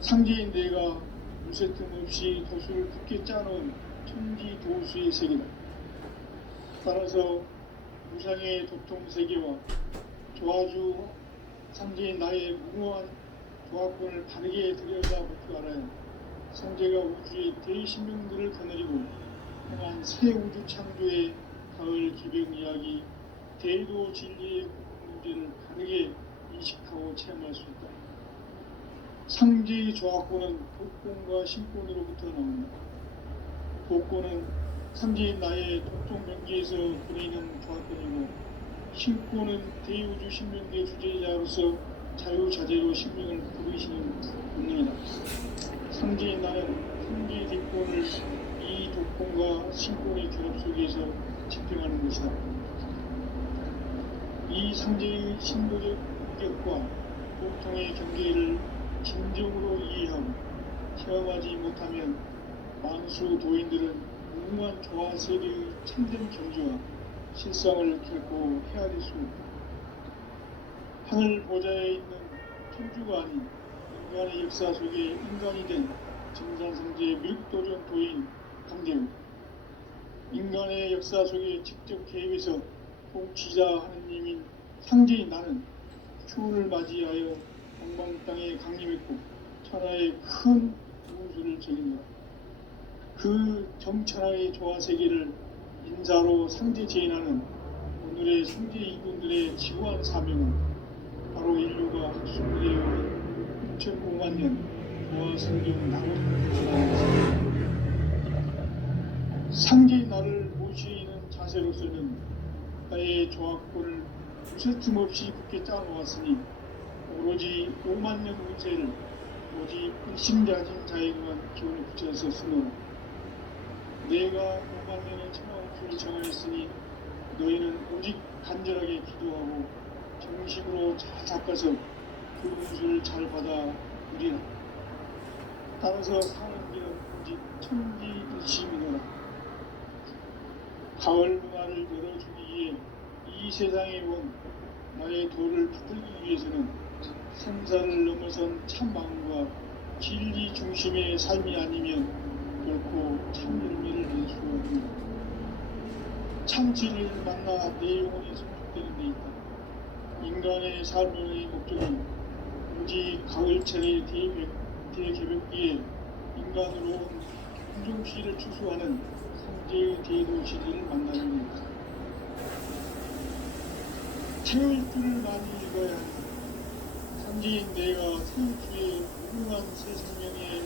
상제인 내가 무쇠 틈 없이 도수를 굳게 짜놓은 천지 도수의 세계다. 따라서 무상의 도통 세계와 조화주 상제인 나의 무모한 조화권을 바르게 들여다볼 줄 알아야 상제가 우주의 대신명들을 거느리고 행한 새 우주 창조의 가을 기병 이야기 대도 진리의 문제를 바르게 인식하고 체험할 수 있다. 상제의 조화권은 복권과 신권으로부터 나온다. 복권은 상제인 나의 도통 명기에서 보내는 조화권이고 신권은 대우주 신명계 주제자로서 자유자재로 신명을 부르시는 본능이다. 상제인 나는 상제의 뒷권을 이 독권과 신권의 결합 속에서 집행하는 것이다. 이 상제의 신도적 인격과 보통의 경계를 진정으로 이해하고 체험하지 못하면 만수 도인들은 무궁한 조화 세계의 참된 경지와 실상을 결코 헤아릴 수 없다. 하늘 보좌에 있는 천주가 아닌 인간의 역사 속에 인간이 된 증산성제의 밀도전 도인 강대우, 인간의 역사 속에 직접 개입해서 통치자 하느님인 상제인 나는 추운을 맞이하여 동방 땅에 강림했고 천하의 큰 우주를 적인다. 그 정천하의 조화 세계를 인자로 상제 제인하는 오늘의 상제 이군들의 지구한 사명은 바로 인류가 학술되어 6,5만 년 조화 성경 낙원을 구현하는 것입니다. 상제의 나를 모시는 자세로서는 나의 조화권을 무쇠틈 없이 굳게 짜놓았으니 오로지 5만 년 운세를 오직 일심자진 자에게만 기운을 붙여서 쓰노라. 내가 5만 년의 천하옥수를 정하였으니 너희는 오직 간절하게 기도하고 정식으로 잘 닦아서 그 운수를 잘 받아 누리라. 따라서 사는 길은 오직 천지일심이노라. 가을 문화를 열어주기 위해 이 세상에 온 나의 도를 붙들기 위해서는 생사를 넘어선 참 마음과 진리 중심의 삶이 아니면 결코 참 열매를 낼 수 없는 참치를 만나 내 영혼이 성숙되는 데 있다. 인간의 삶의 목적은 오직 가을철의 대개벽기에 인간으로 온 공정시를 추수하는 상제의 대도시를 만나는 것이다. 태울 줄을 많이 읽어야 한다. 상제인 내가 태울 주의 무궁한 새 생명의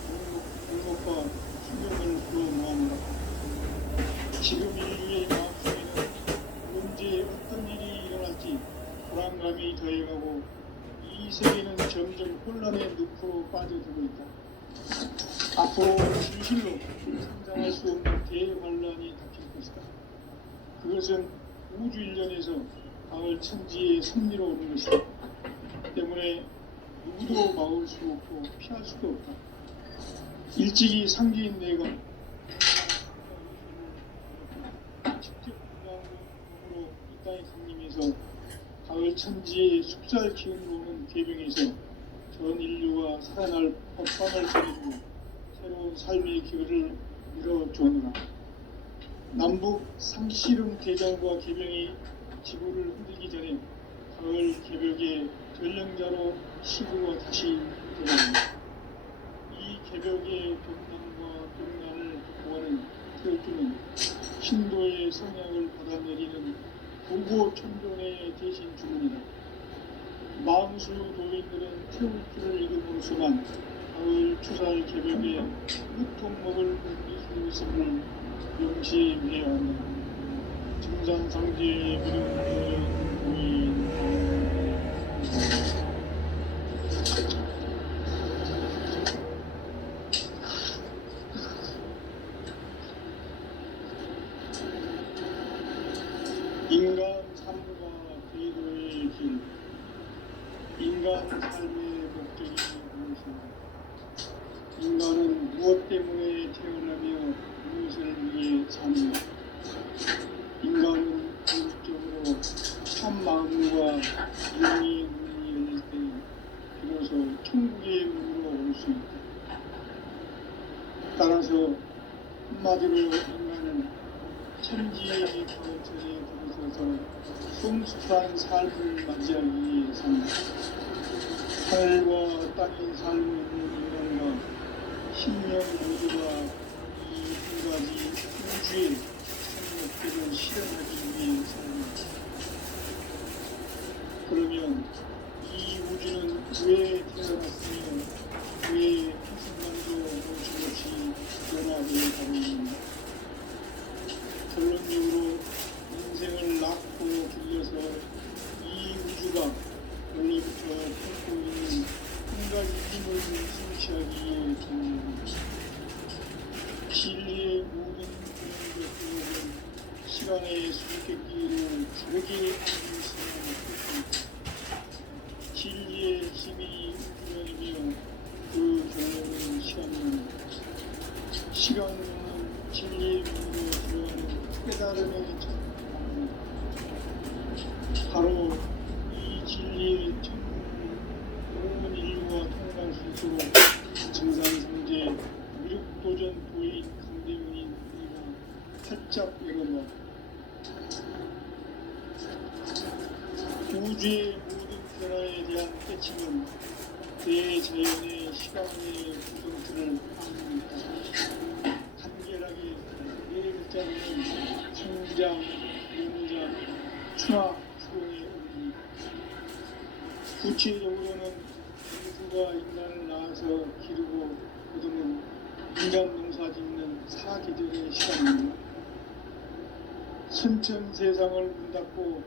목록과 수명을 불어모아노라. 지금 인류의 마음속에는 언제 어떤 일이 일어날지 불안감이 더해가고 이 세계는 점점 혼란의 늪으로 빠져들고 있다. 앞으로 진실로 상상할 수 없는 대환란이 닥칠 것이다. 그것은 우주 일련에서 가을 천지의 승리로 오는 것이다. 때문에 누구도 막을 수 없고 피할 수도 없다. 일찍이 상제인 내가 직접 공부함으로 이 땅에 강림해서 가을 천지의 숙살 기운으로 오는 계병에서 전 인류가 살아날 법방을 정해주고 새로운 삶의 기회를 밀어주느라. 남북 상씨름 대장과 계병이 지구를 흔들기 전에 가을 개벽의 전령자로 시구가 다시 돌아옵니다. 이 개벽의 병난과 병난을 보호하는 태울주는 신도의 성향을 받아내리는 부고 천존의 대신 주문이다. 만수 도인들은 태울주를 읽음으로써만 가을 추살 개벽의 무통목을 옮길 수 있음을 명심해야 한다. 증산상제의 미륵 도인 길, 인간 삶의 목적이 무엇인가? 인간은 무엇 때문에 태어나며 무엇을 위해 사는가? 인간은 본질적으로 참 마음과 영의 문이 열릴 때 비로소 천국의 문으로 올 수 있다. 따라서 한마디로 인간은 천지의 가운데에 들어서서 성숙한 삶을 맞이하기 위해 산다. 하늘과 땅의 삶을 있는 인간과 신명 모두가 이 두 가지 우주의 생명들을 실현하기 위해 산다. 그러면 이 우주는 왜 태어났으며 왜 한순간도 멈춤없이 변화해 가고 있는가? 결론적으로 인생을 낳고 길러서 이 우주가 원래부터 품고 있는 한 가지 힘을 성취하기에 존재합니다. 진리의 모든 것들은 시간의 수수께끼를 다르게 하는 시간을 뜻합니다. 진리의 힘이 우연이며 그 결론은 시간입니다. 시간은 진리의 문으로 들어가는 깨달음의 첫방입니다. 바로 이 진리의 첫문을 온 인류가 통과할 수 있도록 증산성제 미륵도전 도인 강대문인 우리가 활짝 열어놓아 우주의 모든 변화에 대한 깨침은 대자연의 시간의 구성틀을 아닙니다. 간결하게 네 글자는 성장, 연장, 추락, 수공의 의미입니다. 구체적으로는 우주가 인간을 낳아서 기르고 거두는 인간 농사 짓는 사계절의 시간입니다. 선천 세상을 문 닫고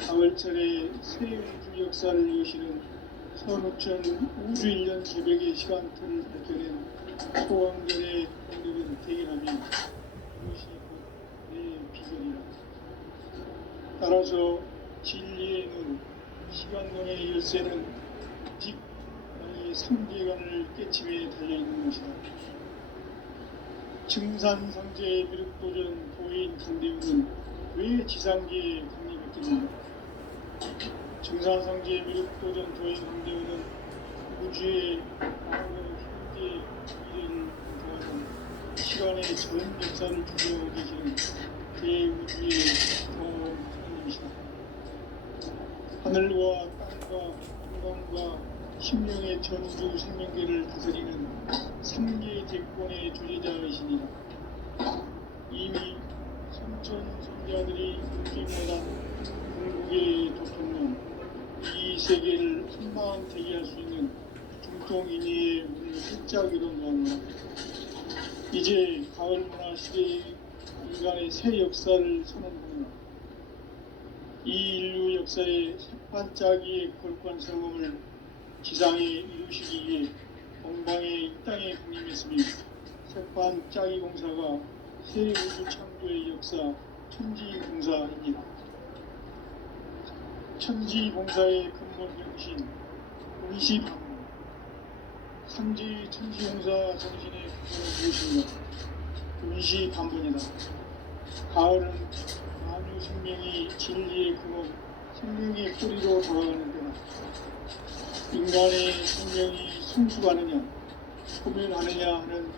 가을철에 새 우주 역사를 여시는 선우천 우주 1년 새벽의 시간틀을 밝혀낸 소왕절의 오늘은 대결하며 그것이 내 비결이라. 따라서 진리의 눈, 시간론의 열쇠는 오직 나의 상계관을 깨침에 달려있는 것이다. 증산상제의 미륵도전 도인 강대우는 왜 지상계에 강림했겠는가? 증산상제의 미륵도전 도인 강대우는 우주의 과거, 현재, 미래를 도와준 시간의 전 역사를 주도하고 계시는 대우주의 경험 하나님이시다. 하늘과 땅과 인간과 심령의 전우주 생명계를 다스리는 3계 대권의 주제자이시니라. 이미 선천성자들이 인기보단 궁극에 도통론 이 세계를 한마음 대기할 수 있는 중통인의의 문을 활짝 열어놓았노라. 이제 가을 문화 시대의 인간의 새 역사를 선언하노라. 이 인류 역사의 새반짝이의 거룩한 성험을 지상에 이루시기 위해 동방의 이 땅에 강림했으며 새반짝이 공사가 새 우주 창조의 역사 천지공사입니다. 천지공사의 근본 정신 운시반본. 상지 천지공사 정신의 근본은 무엇인가? 운시반본이다. 가을은 만유 생명이 진리의 근원, 생명의 뿌리로 돌아가는 때다. 인간의 생명이 성숙하느냐, 소멸하느냐 하는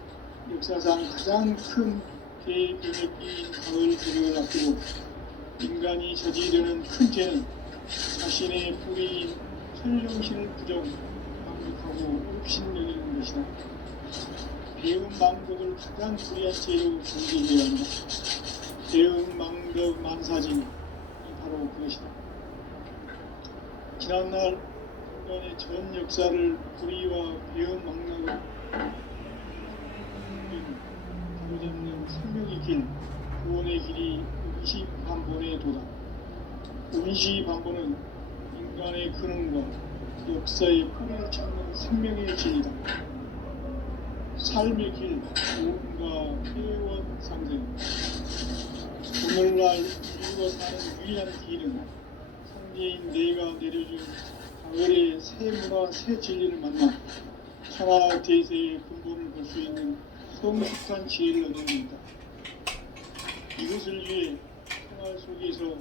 역사상 가장 큰 대변혁기인 가을 배경을 앞두고 인간이 저지르는 큰 죄는 자신의 뿌리인 설령신을 부정, 망극하고 옵신여기는 것이다. 배움 망덕을 가장 불의한 죄로 정죄해야 한다. 배움 망덕 만사진이 바로 그것이다. 지난날 인간의 전 역사를 불의와 배움 망락을 가로잡는 생명의 길, 구원의 길이 운시반본에 도다. 운시반본은 인간의 근원과 역사의 뿌리를 찾는 생명의 길이다. 삶의 길, 구원과 회원 상생. 오늘날 인류가 사는 유일한 길은 상제인 내가 내려준 가을의 새 문화 새 진리를 만나 천하 대세의 근본을 볼 수 있는 성숙한 지혜를 얻는 것이다. 이것을 위해 생활 속에서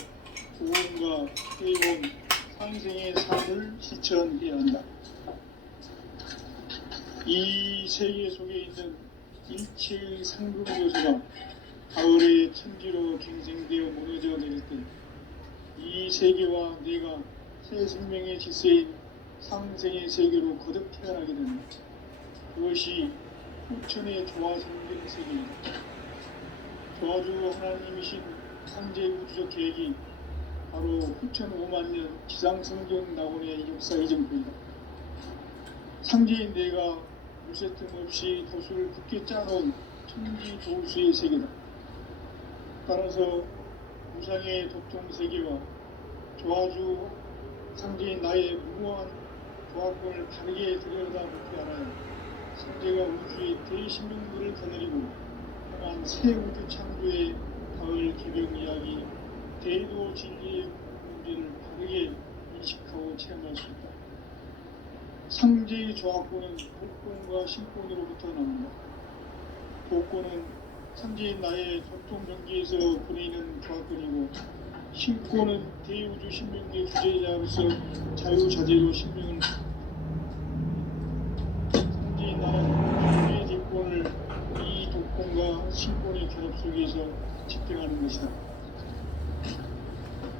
고온과 회원 상생의 삶을 실천해야 한다. 이 세계 속에 있는 일체의 상급 요소가 가을의 천지로 갱생되어 무너져 내릴 때 이 세계와 내가 새 생명의 질서인 상생의 세계로 거듭 태어나게 됩니다. 그것이 후천의 조화 성경 세계입니다. 조화주 하나님이신 상제 우주적 계획이 바로 후천 5만 년 지상성경 낙원의 역사 이전부이다. 상제인 내가 무쇠 틈 없이 도수를 굳게 짜놓은 천지 조수의 세계다. 따라서 우상의 도통 세계와 조화주 상제인 나의 무모한 조화권을 다르게 들여다보지 않아요. 상제가 우주의 대신명들을 거느리고 향한 새 우주 창조의 가을 개벽 이야기, 대도 진리의 문제를 바르게 인식하고 체험할 수 있다. 상제의 조화권은 복권과 신권으로부터 나온다. 복권은 상제인 나의 전통 경기에서 보내는 조화권이고, 신권은 대우주 신명계 주제자로서 자유자재로 신명을 상제인 나는 주의 대권을 이 독권과 신권의 결합 속에서 집행하는 것이다.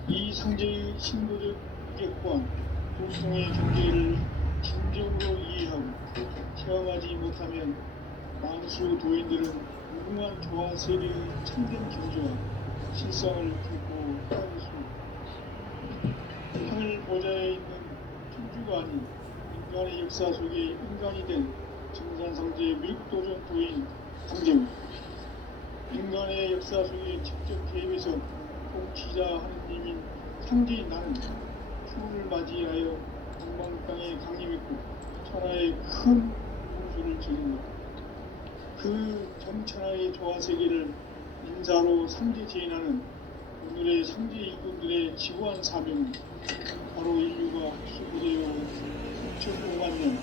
이 상제의 신도적 객관, 보통의 경계를 진정으로 이해하고 체험하지 못하면 만수 도인들은 무궁한 조화 세계의 참된 경지와 실상을 결코 따를 수 없다. 하늘 보좌에 있는 천주가 아닌 인간의 역사 속에 인간이 된 정산상제의 미륵도전 도인 상제우, 인간의 역사 속에 직접 개입해서 통치자 하느님인 상제인 나는 추운을 맞이하여 동방땅에 강림했고 천하의 큰 홍수를 지은 것. 그 정천하의 조화세계를 인사로 상제 제인하는 오늘의 상제 일꾼들의 지구한 사명은 바로 인류가 수부되어 6,500만 년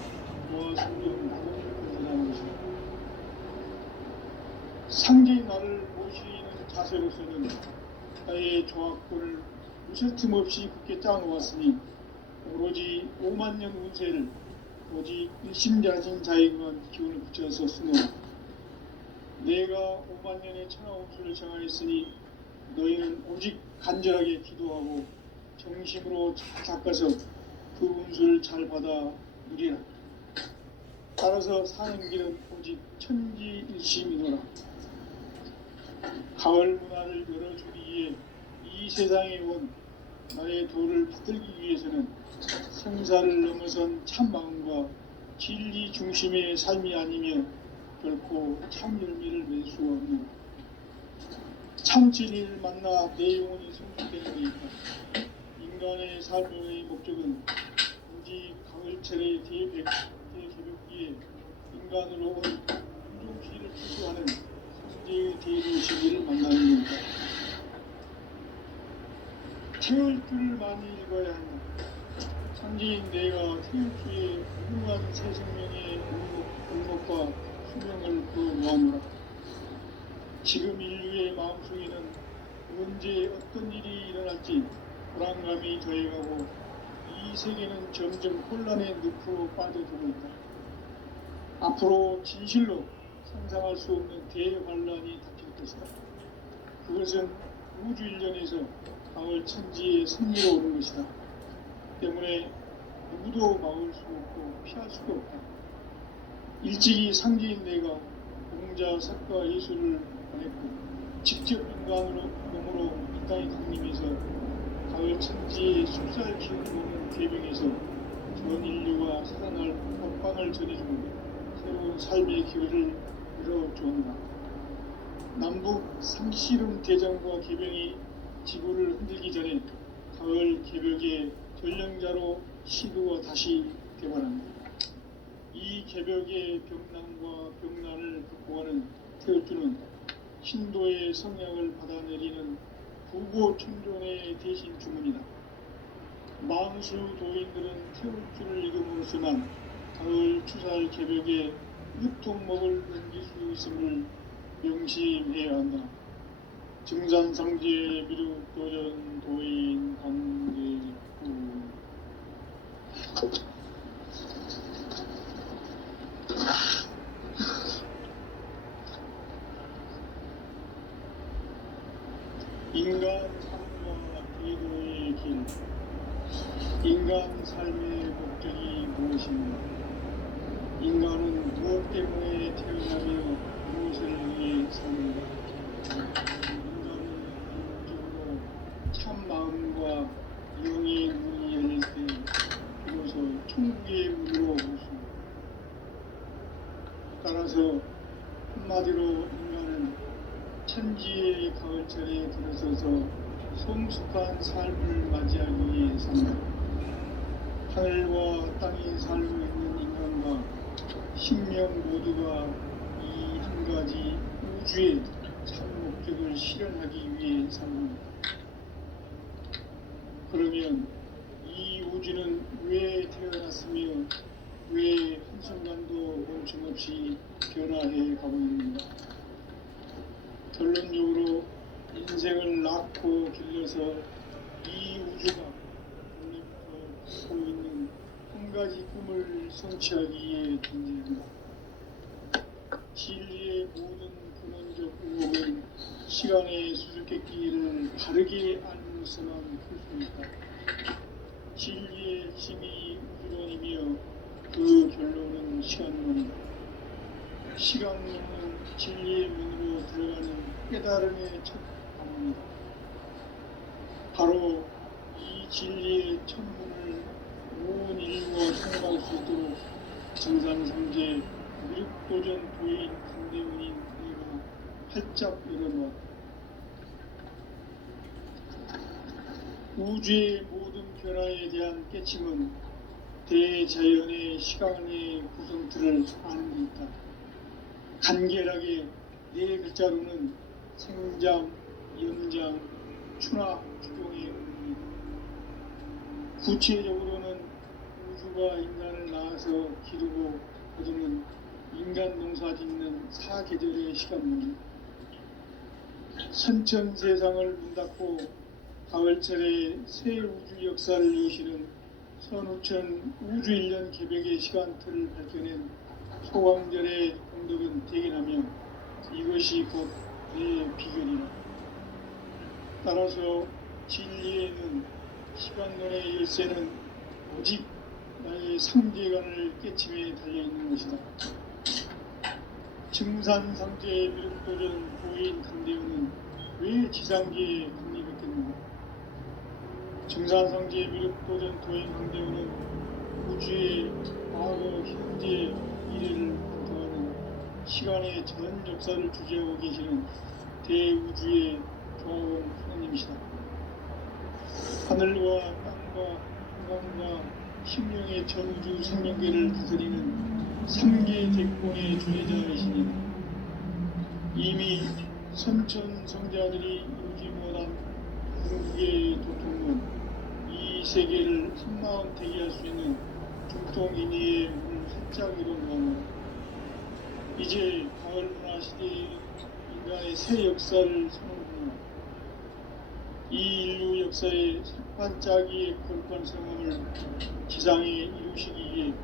조화성경 낙원을 건설하는 것이다. 상제인 나를 모시는 자세로서는 나의 조화권을 무쇠틈 없이 굳게 짜놓았으니 오로지 5만 년 운세를 오직 일심자진 자에게만 기운을 붙여서 쓰노라. 내가 5만 년의 천하 운수를 정하였으니 너희는 오직 간절하게 기도하고 정심으로 잘 닦아서 그 운수를 잘 받아 누리라. 따라서 사는 길은 오직 천지일심이노라. 가을 문화를 열어주기 위해 이 세상에 온 나의 도를 받들기 위해서는 생사를 넘어선 참 마음과 진리 중심의 삶이 아니면 결코 참 열매를 맺을 수가 없는 참 진리를 만나 내 영혼이 성숙되는 것이다. 인간의 삶의 목적은 오직 가을철의 대개벽기에 인간으로 온 운종시를 추구하는 상제의 대도시기를 만나는 것이다. 태울 줄을 많이 읽어야 한다. 상제인 내가 태울 주의 무궁한 새 생명의 울목과 수명을 부어모아노라. 지금 인류의 마음속에는 언제 어떤 일이 일어날지 불안감이 더해가고 이 세계는 점점 혼란의 늪으로 빠져들고 있다. 앞으로 진실로 상상할 수 없는 대환란이 닥칠 것이다. 그것은 우주 일련에서 가을 천지의 승리로 오는 것이다. 때문에 누구도 막을 수 없고 피할 수도 없다. 일찍이 상제인 내가 공자, 석가, 예수를 보냈고 직접 인간으로 몸으로 이 땅에 강림해서 가을 천지의 숲살 키우는 계명에서 전 인류가 살아날 법방을 전해주고 새로운 삶의 기회를 열어주었다. 남북 상씨름 대장과 계병이 지구를 흔들기 전에 가을 개벽의 전령자로 시도가 다시 개발합니다. 이 개벽의 병난과 병난을 극복하는 태울주는 신도의 성향을 받아내리는 부고 충존의 대신 주문이다. 망수 도인들은 태울 줄을 익음으로써만 가을 추살 개벽에 육통목을 넘길 수 있음을 명심해야 한다. 증산상제 미륵도전 도인 강대구. 인간 삶과 기도의 길. 인간 삶의 목적이 무엇인가? 인간은 무엇 때문에 태어나며 무엇을 위해 사는가? 인간은 궁극적으로 참 마음과 영의 문이 열릴 때 비로소 천국의 문으로 올 수 있다. 따라서 한마디로 인간은 천지의 가을철에 들어서서 성숙한 삶을 맞이하기 위해 산다. 하늘과 땅에 살고 있는 인간과 식명 모두가 이 한 가지 우주의 참 목적을 실현하기 위해 삽니다. 그러면 이 우주는 왜 태어났으며 왜 한순간도 멈춤없이 변화해 가고 있는가? 결론적으로 인생을 낳고 길러서 이 우주가 원래부터 갖고 있는 한 가지 꿈을 성취하기 위해 존재한다. 진리의 모든 근원적 의혹은 시간의 수수께끼를 바르게 알므로서만 풀 수 있다. 진리의 핵심이 우주론이며 그 결론은 시간론이다. 시간론은 진리의 문으로 들어가는 깨달음의 첫 방문이다. 바로 이 진리의 첫 문을 온 인류가 통과할 수 있도록 증산상제 미륵도전 도인 강대훈인 내가 활짝 열어놓았다. 우주의 모든 변화에 대한 깨침은 대자연의 시간의 구성틀을 아는 데 있다. 간결하게 네 글자로는 생장, 연장, 추락, 추동의 의미다. 구체적으로는 우주가 인간을 낳아서 기르고 거두는 인간 농사 짓는 사계절의 시간문이다. 선천 세상을 문 닫고 가을철에 새 우주 역사를 여시는 선우천 우주 1년 개벽의 시간틀을 밝혀낸 소강절의 공덕은 대견하며 이것이 곧 내 비결이라. 따라서 진리에는 시간론의 열쇠는 오직 나의 상대관을 깨침에 달려있는 것이다. 증산상제 미륵도전 도인 강대훈은 왜 지상계에 국립했겠는가? 증산상제 미륵도전 도인 강대훈은 우주의 과거, 현재, 미래를 관통하는 시간의 전 역사를 주재하고 계시는 대우주의 조화원 하나님이시다. 하늘과 땅과 인간과 식명의 전우주 생명계를 다스리는 3계 대권의 주제자이시니 이미 선천성자들이 이루지 못한 궁극의 도통문 이 세계를 한마음 대기할 수 있는 중통인의의 문을 활짝 열어놓았노라. 이제 가을 문화 시대의 인간의 새 역사를 선언하노라. 이 인류 역사의 색반짝이의 거룩한 성함을 지상에 이루시기 위해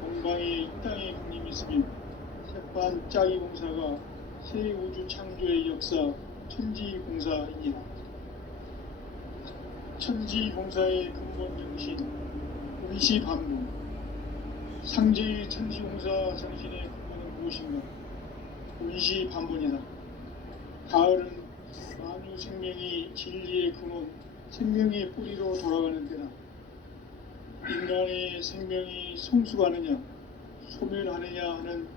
동방의 이 땅에 강림했으며 색반짝이 공사가 새 우주 창조의 역사 천지공사이니라. 천지공사의 근본 정신 운시반복. 상제의 천지공사 정신의 근본은 무엇인가? 운시반복이다. 가을은 만유 생명이 진리의 근원, 생명의 뿌리로 돌아가는 때다. 인간의 생명이 성숙하느냐, 소멸하느냐 하는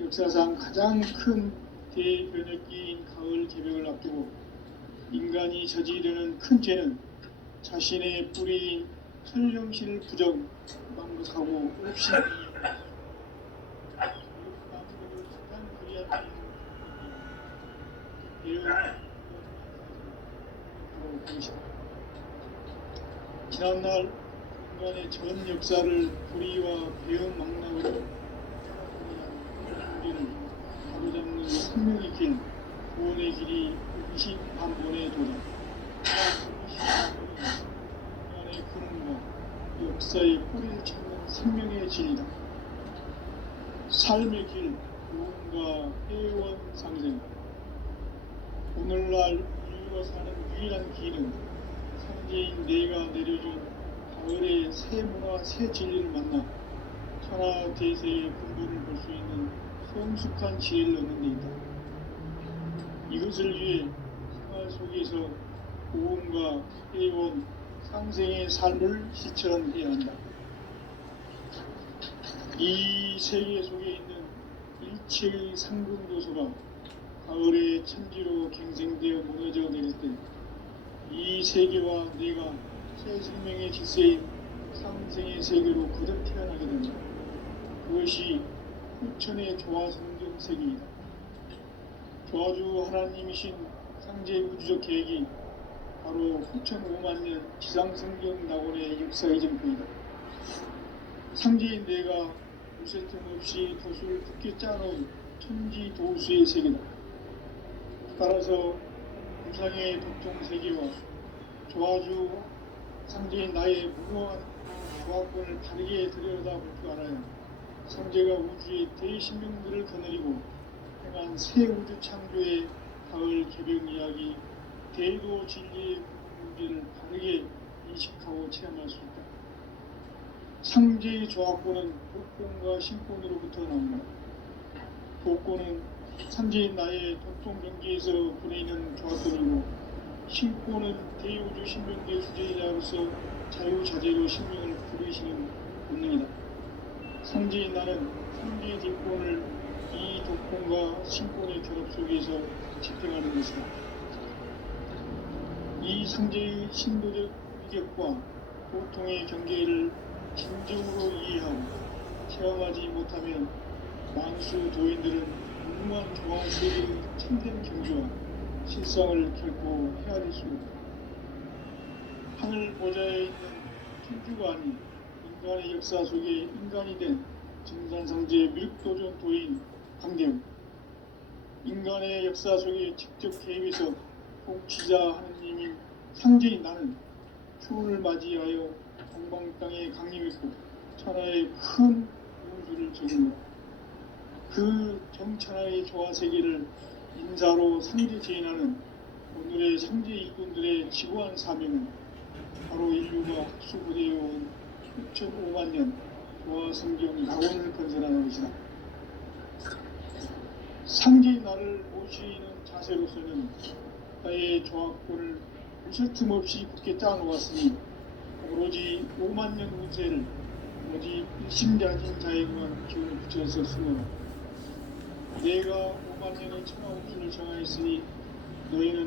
역사상 가장 큰 대변혁기인 가을 개벽을 앞두고 인간이 저지르는 큰 죄는 자신의 뿌리인 설령실 부정, 망극하고 옵신이 나무를 가장 그리한 배우 것이다. 지난날 인간의 전 역사를 불의와 배은망락으로 우리를 바로잡는 생명의 길, 구원의 길이 임시반본에 도다. 인간의 근원과 역사의 뿌리를 찾는 생명의 진리다. 삶의 길, 구원과 회원 상생. 오늘날 인류가 사는 유일한 길은 상제인 내가 내려준 가을의 새 문화, 새 진리를 만나 천하 대세의 근본을 볼 수 있는 성숙한 지혜를 얻는 데 있다. 이것을 위해 생활 속에서 고음과 회원, 상생의 삶을 실천해야 한다. 이 세계 속에 있는 일체의 상금도서가 가을의 천지로 갱생되어 무너져 내릴 때 이 세계와 내가 새 생명의 질서인 상생의 세계로 거듭 태어나게 된다. 그것이 후천의 조화성경 세계이다. 조화주 하나님이신 상제 우주적 계획이 바로 후천 5만년 지상성경 낙원의 역사의 전표이다. 상제인 내가 무쇠 틈 없이 도수를 굳게 짜놓은 천지 도수의 세계다. 따라서 우상의 도통 세계와 조화주 상제인 나의 무모한 조화권을 바르게 들여다볼 줄 알아야 상제가 우주의 대신명들을 거느리고 행한 새 우주 창조의 가을 개벽 이야기, 대도 진리의 문제를 바르게 인식하고 체험할 수 있다. 상제의 조화권은 복권과 신권으로부터 나온다. 복권은 상제인 나의 도통 경계에서 보내는 조화권이고, 신권은 대우주 신명계 주제자로서 자유자재로 신명을 부르시는 본능이다. 상제인 나는 상제의 뒷권을 이 도권과 신권의 결합 속에서 집행하는 것이다. 이 상제의 신도적 위격과 보통의 경계를 진정으로 이해하고 체험하지 못하면 만수 도인들은 무궁한 조화 세계의 참된 경주와 실상을 결코 헤아릴 수 없다. 하늘 보좌에 있는 천주가 아닌 인간의 역사 속에 인간이 된 증산상제 밀도전 도인 강대우, 인간의 역사 속에 직접 개입해서 통치자 하느님인 상제인 나는 추운을 맞이하여 동방 땅에 강림했고 천하의 큰 우주를 적응했다. 그 정천하의 조화 세계를 인사로 상제 제인하는 오늘의 상제 일꾼들의 지고한 사명은 바로 인류가 흡수부대해온 6,500년 조화 성경 낙원을 건설하는 것이다. 상제의 나를 모시는 자세로서는 나의 조화권을 무술 틈 없이 굳게 짜놓았으니 오로지 5만년 운세를 오직 일심자진 자에게만 기운을 붙여서 쓰노라. 내가 5만년의 천하 우주를 정하였으니 너희는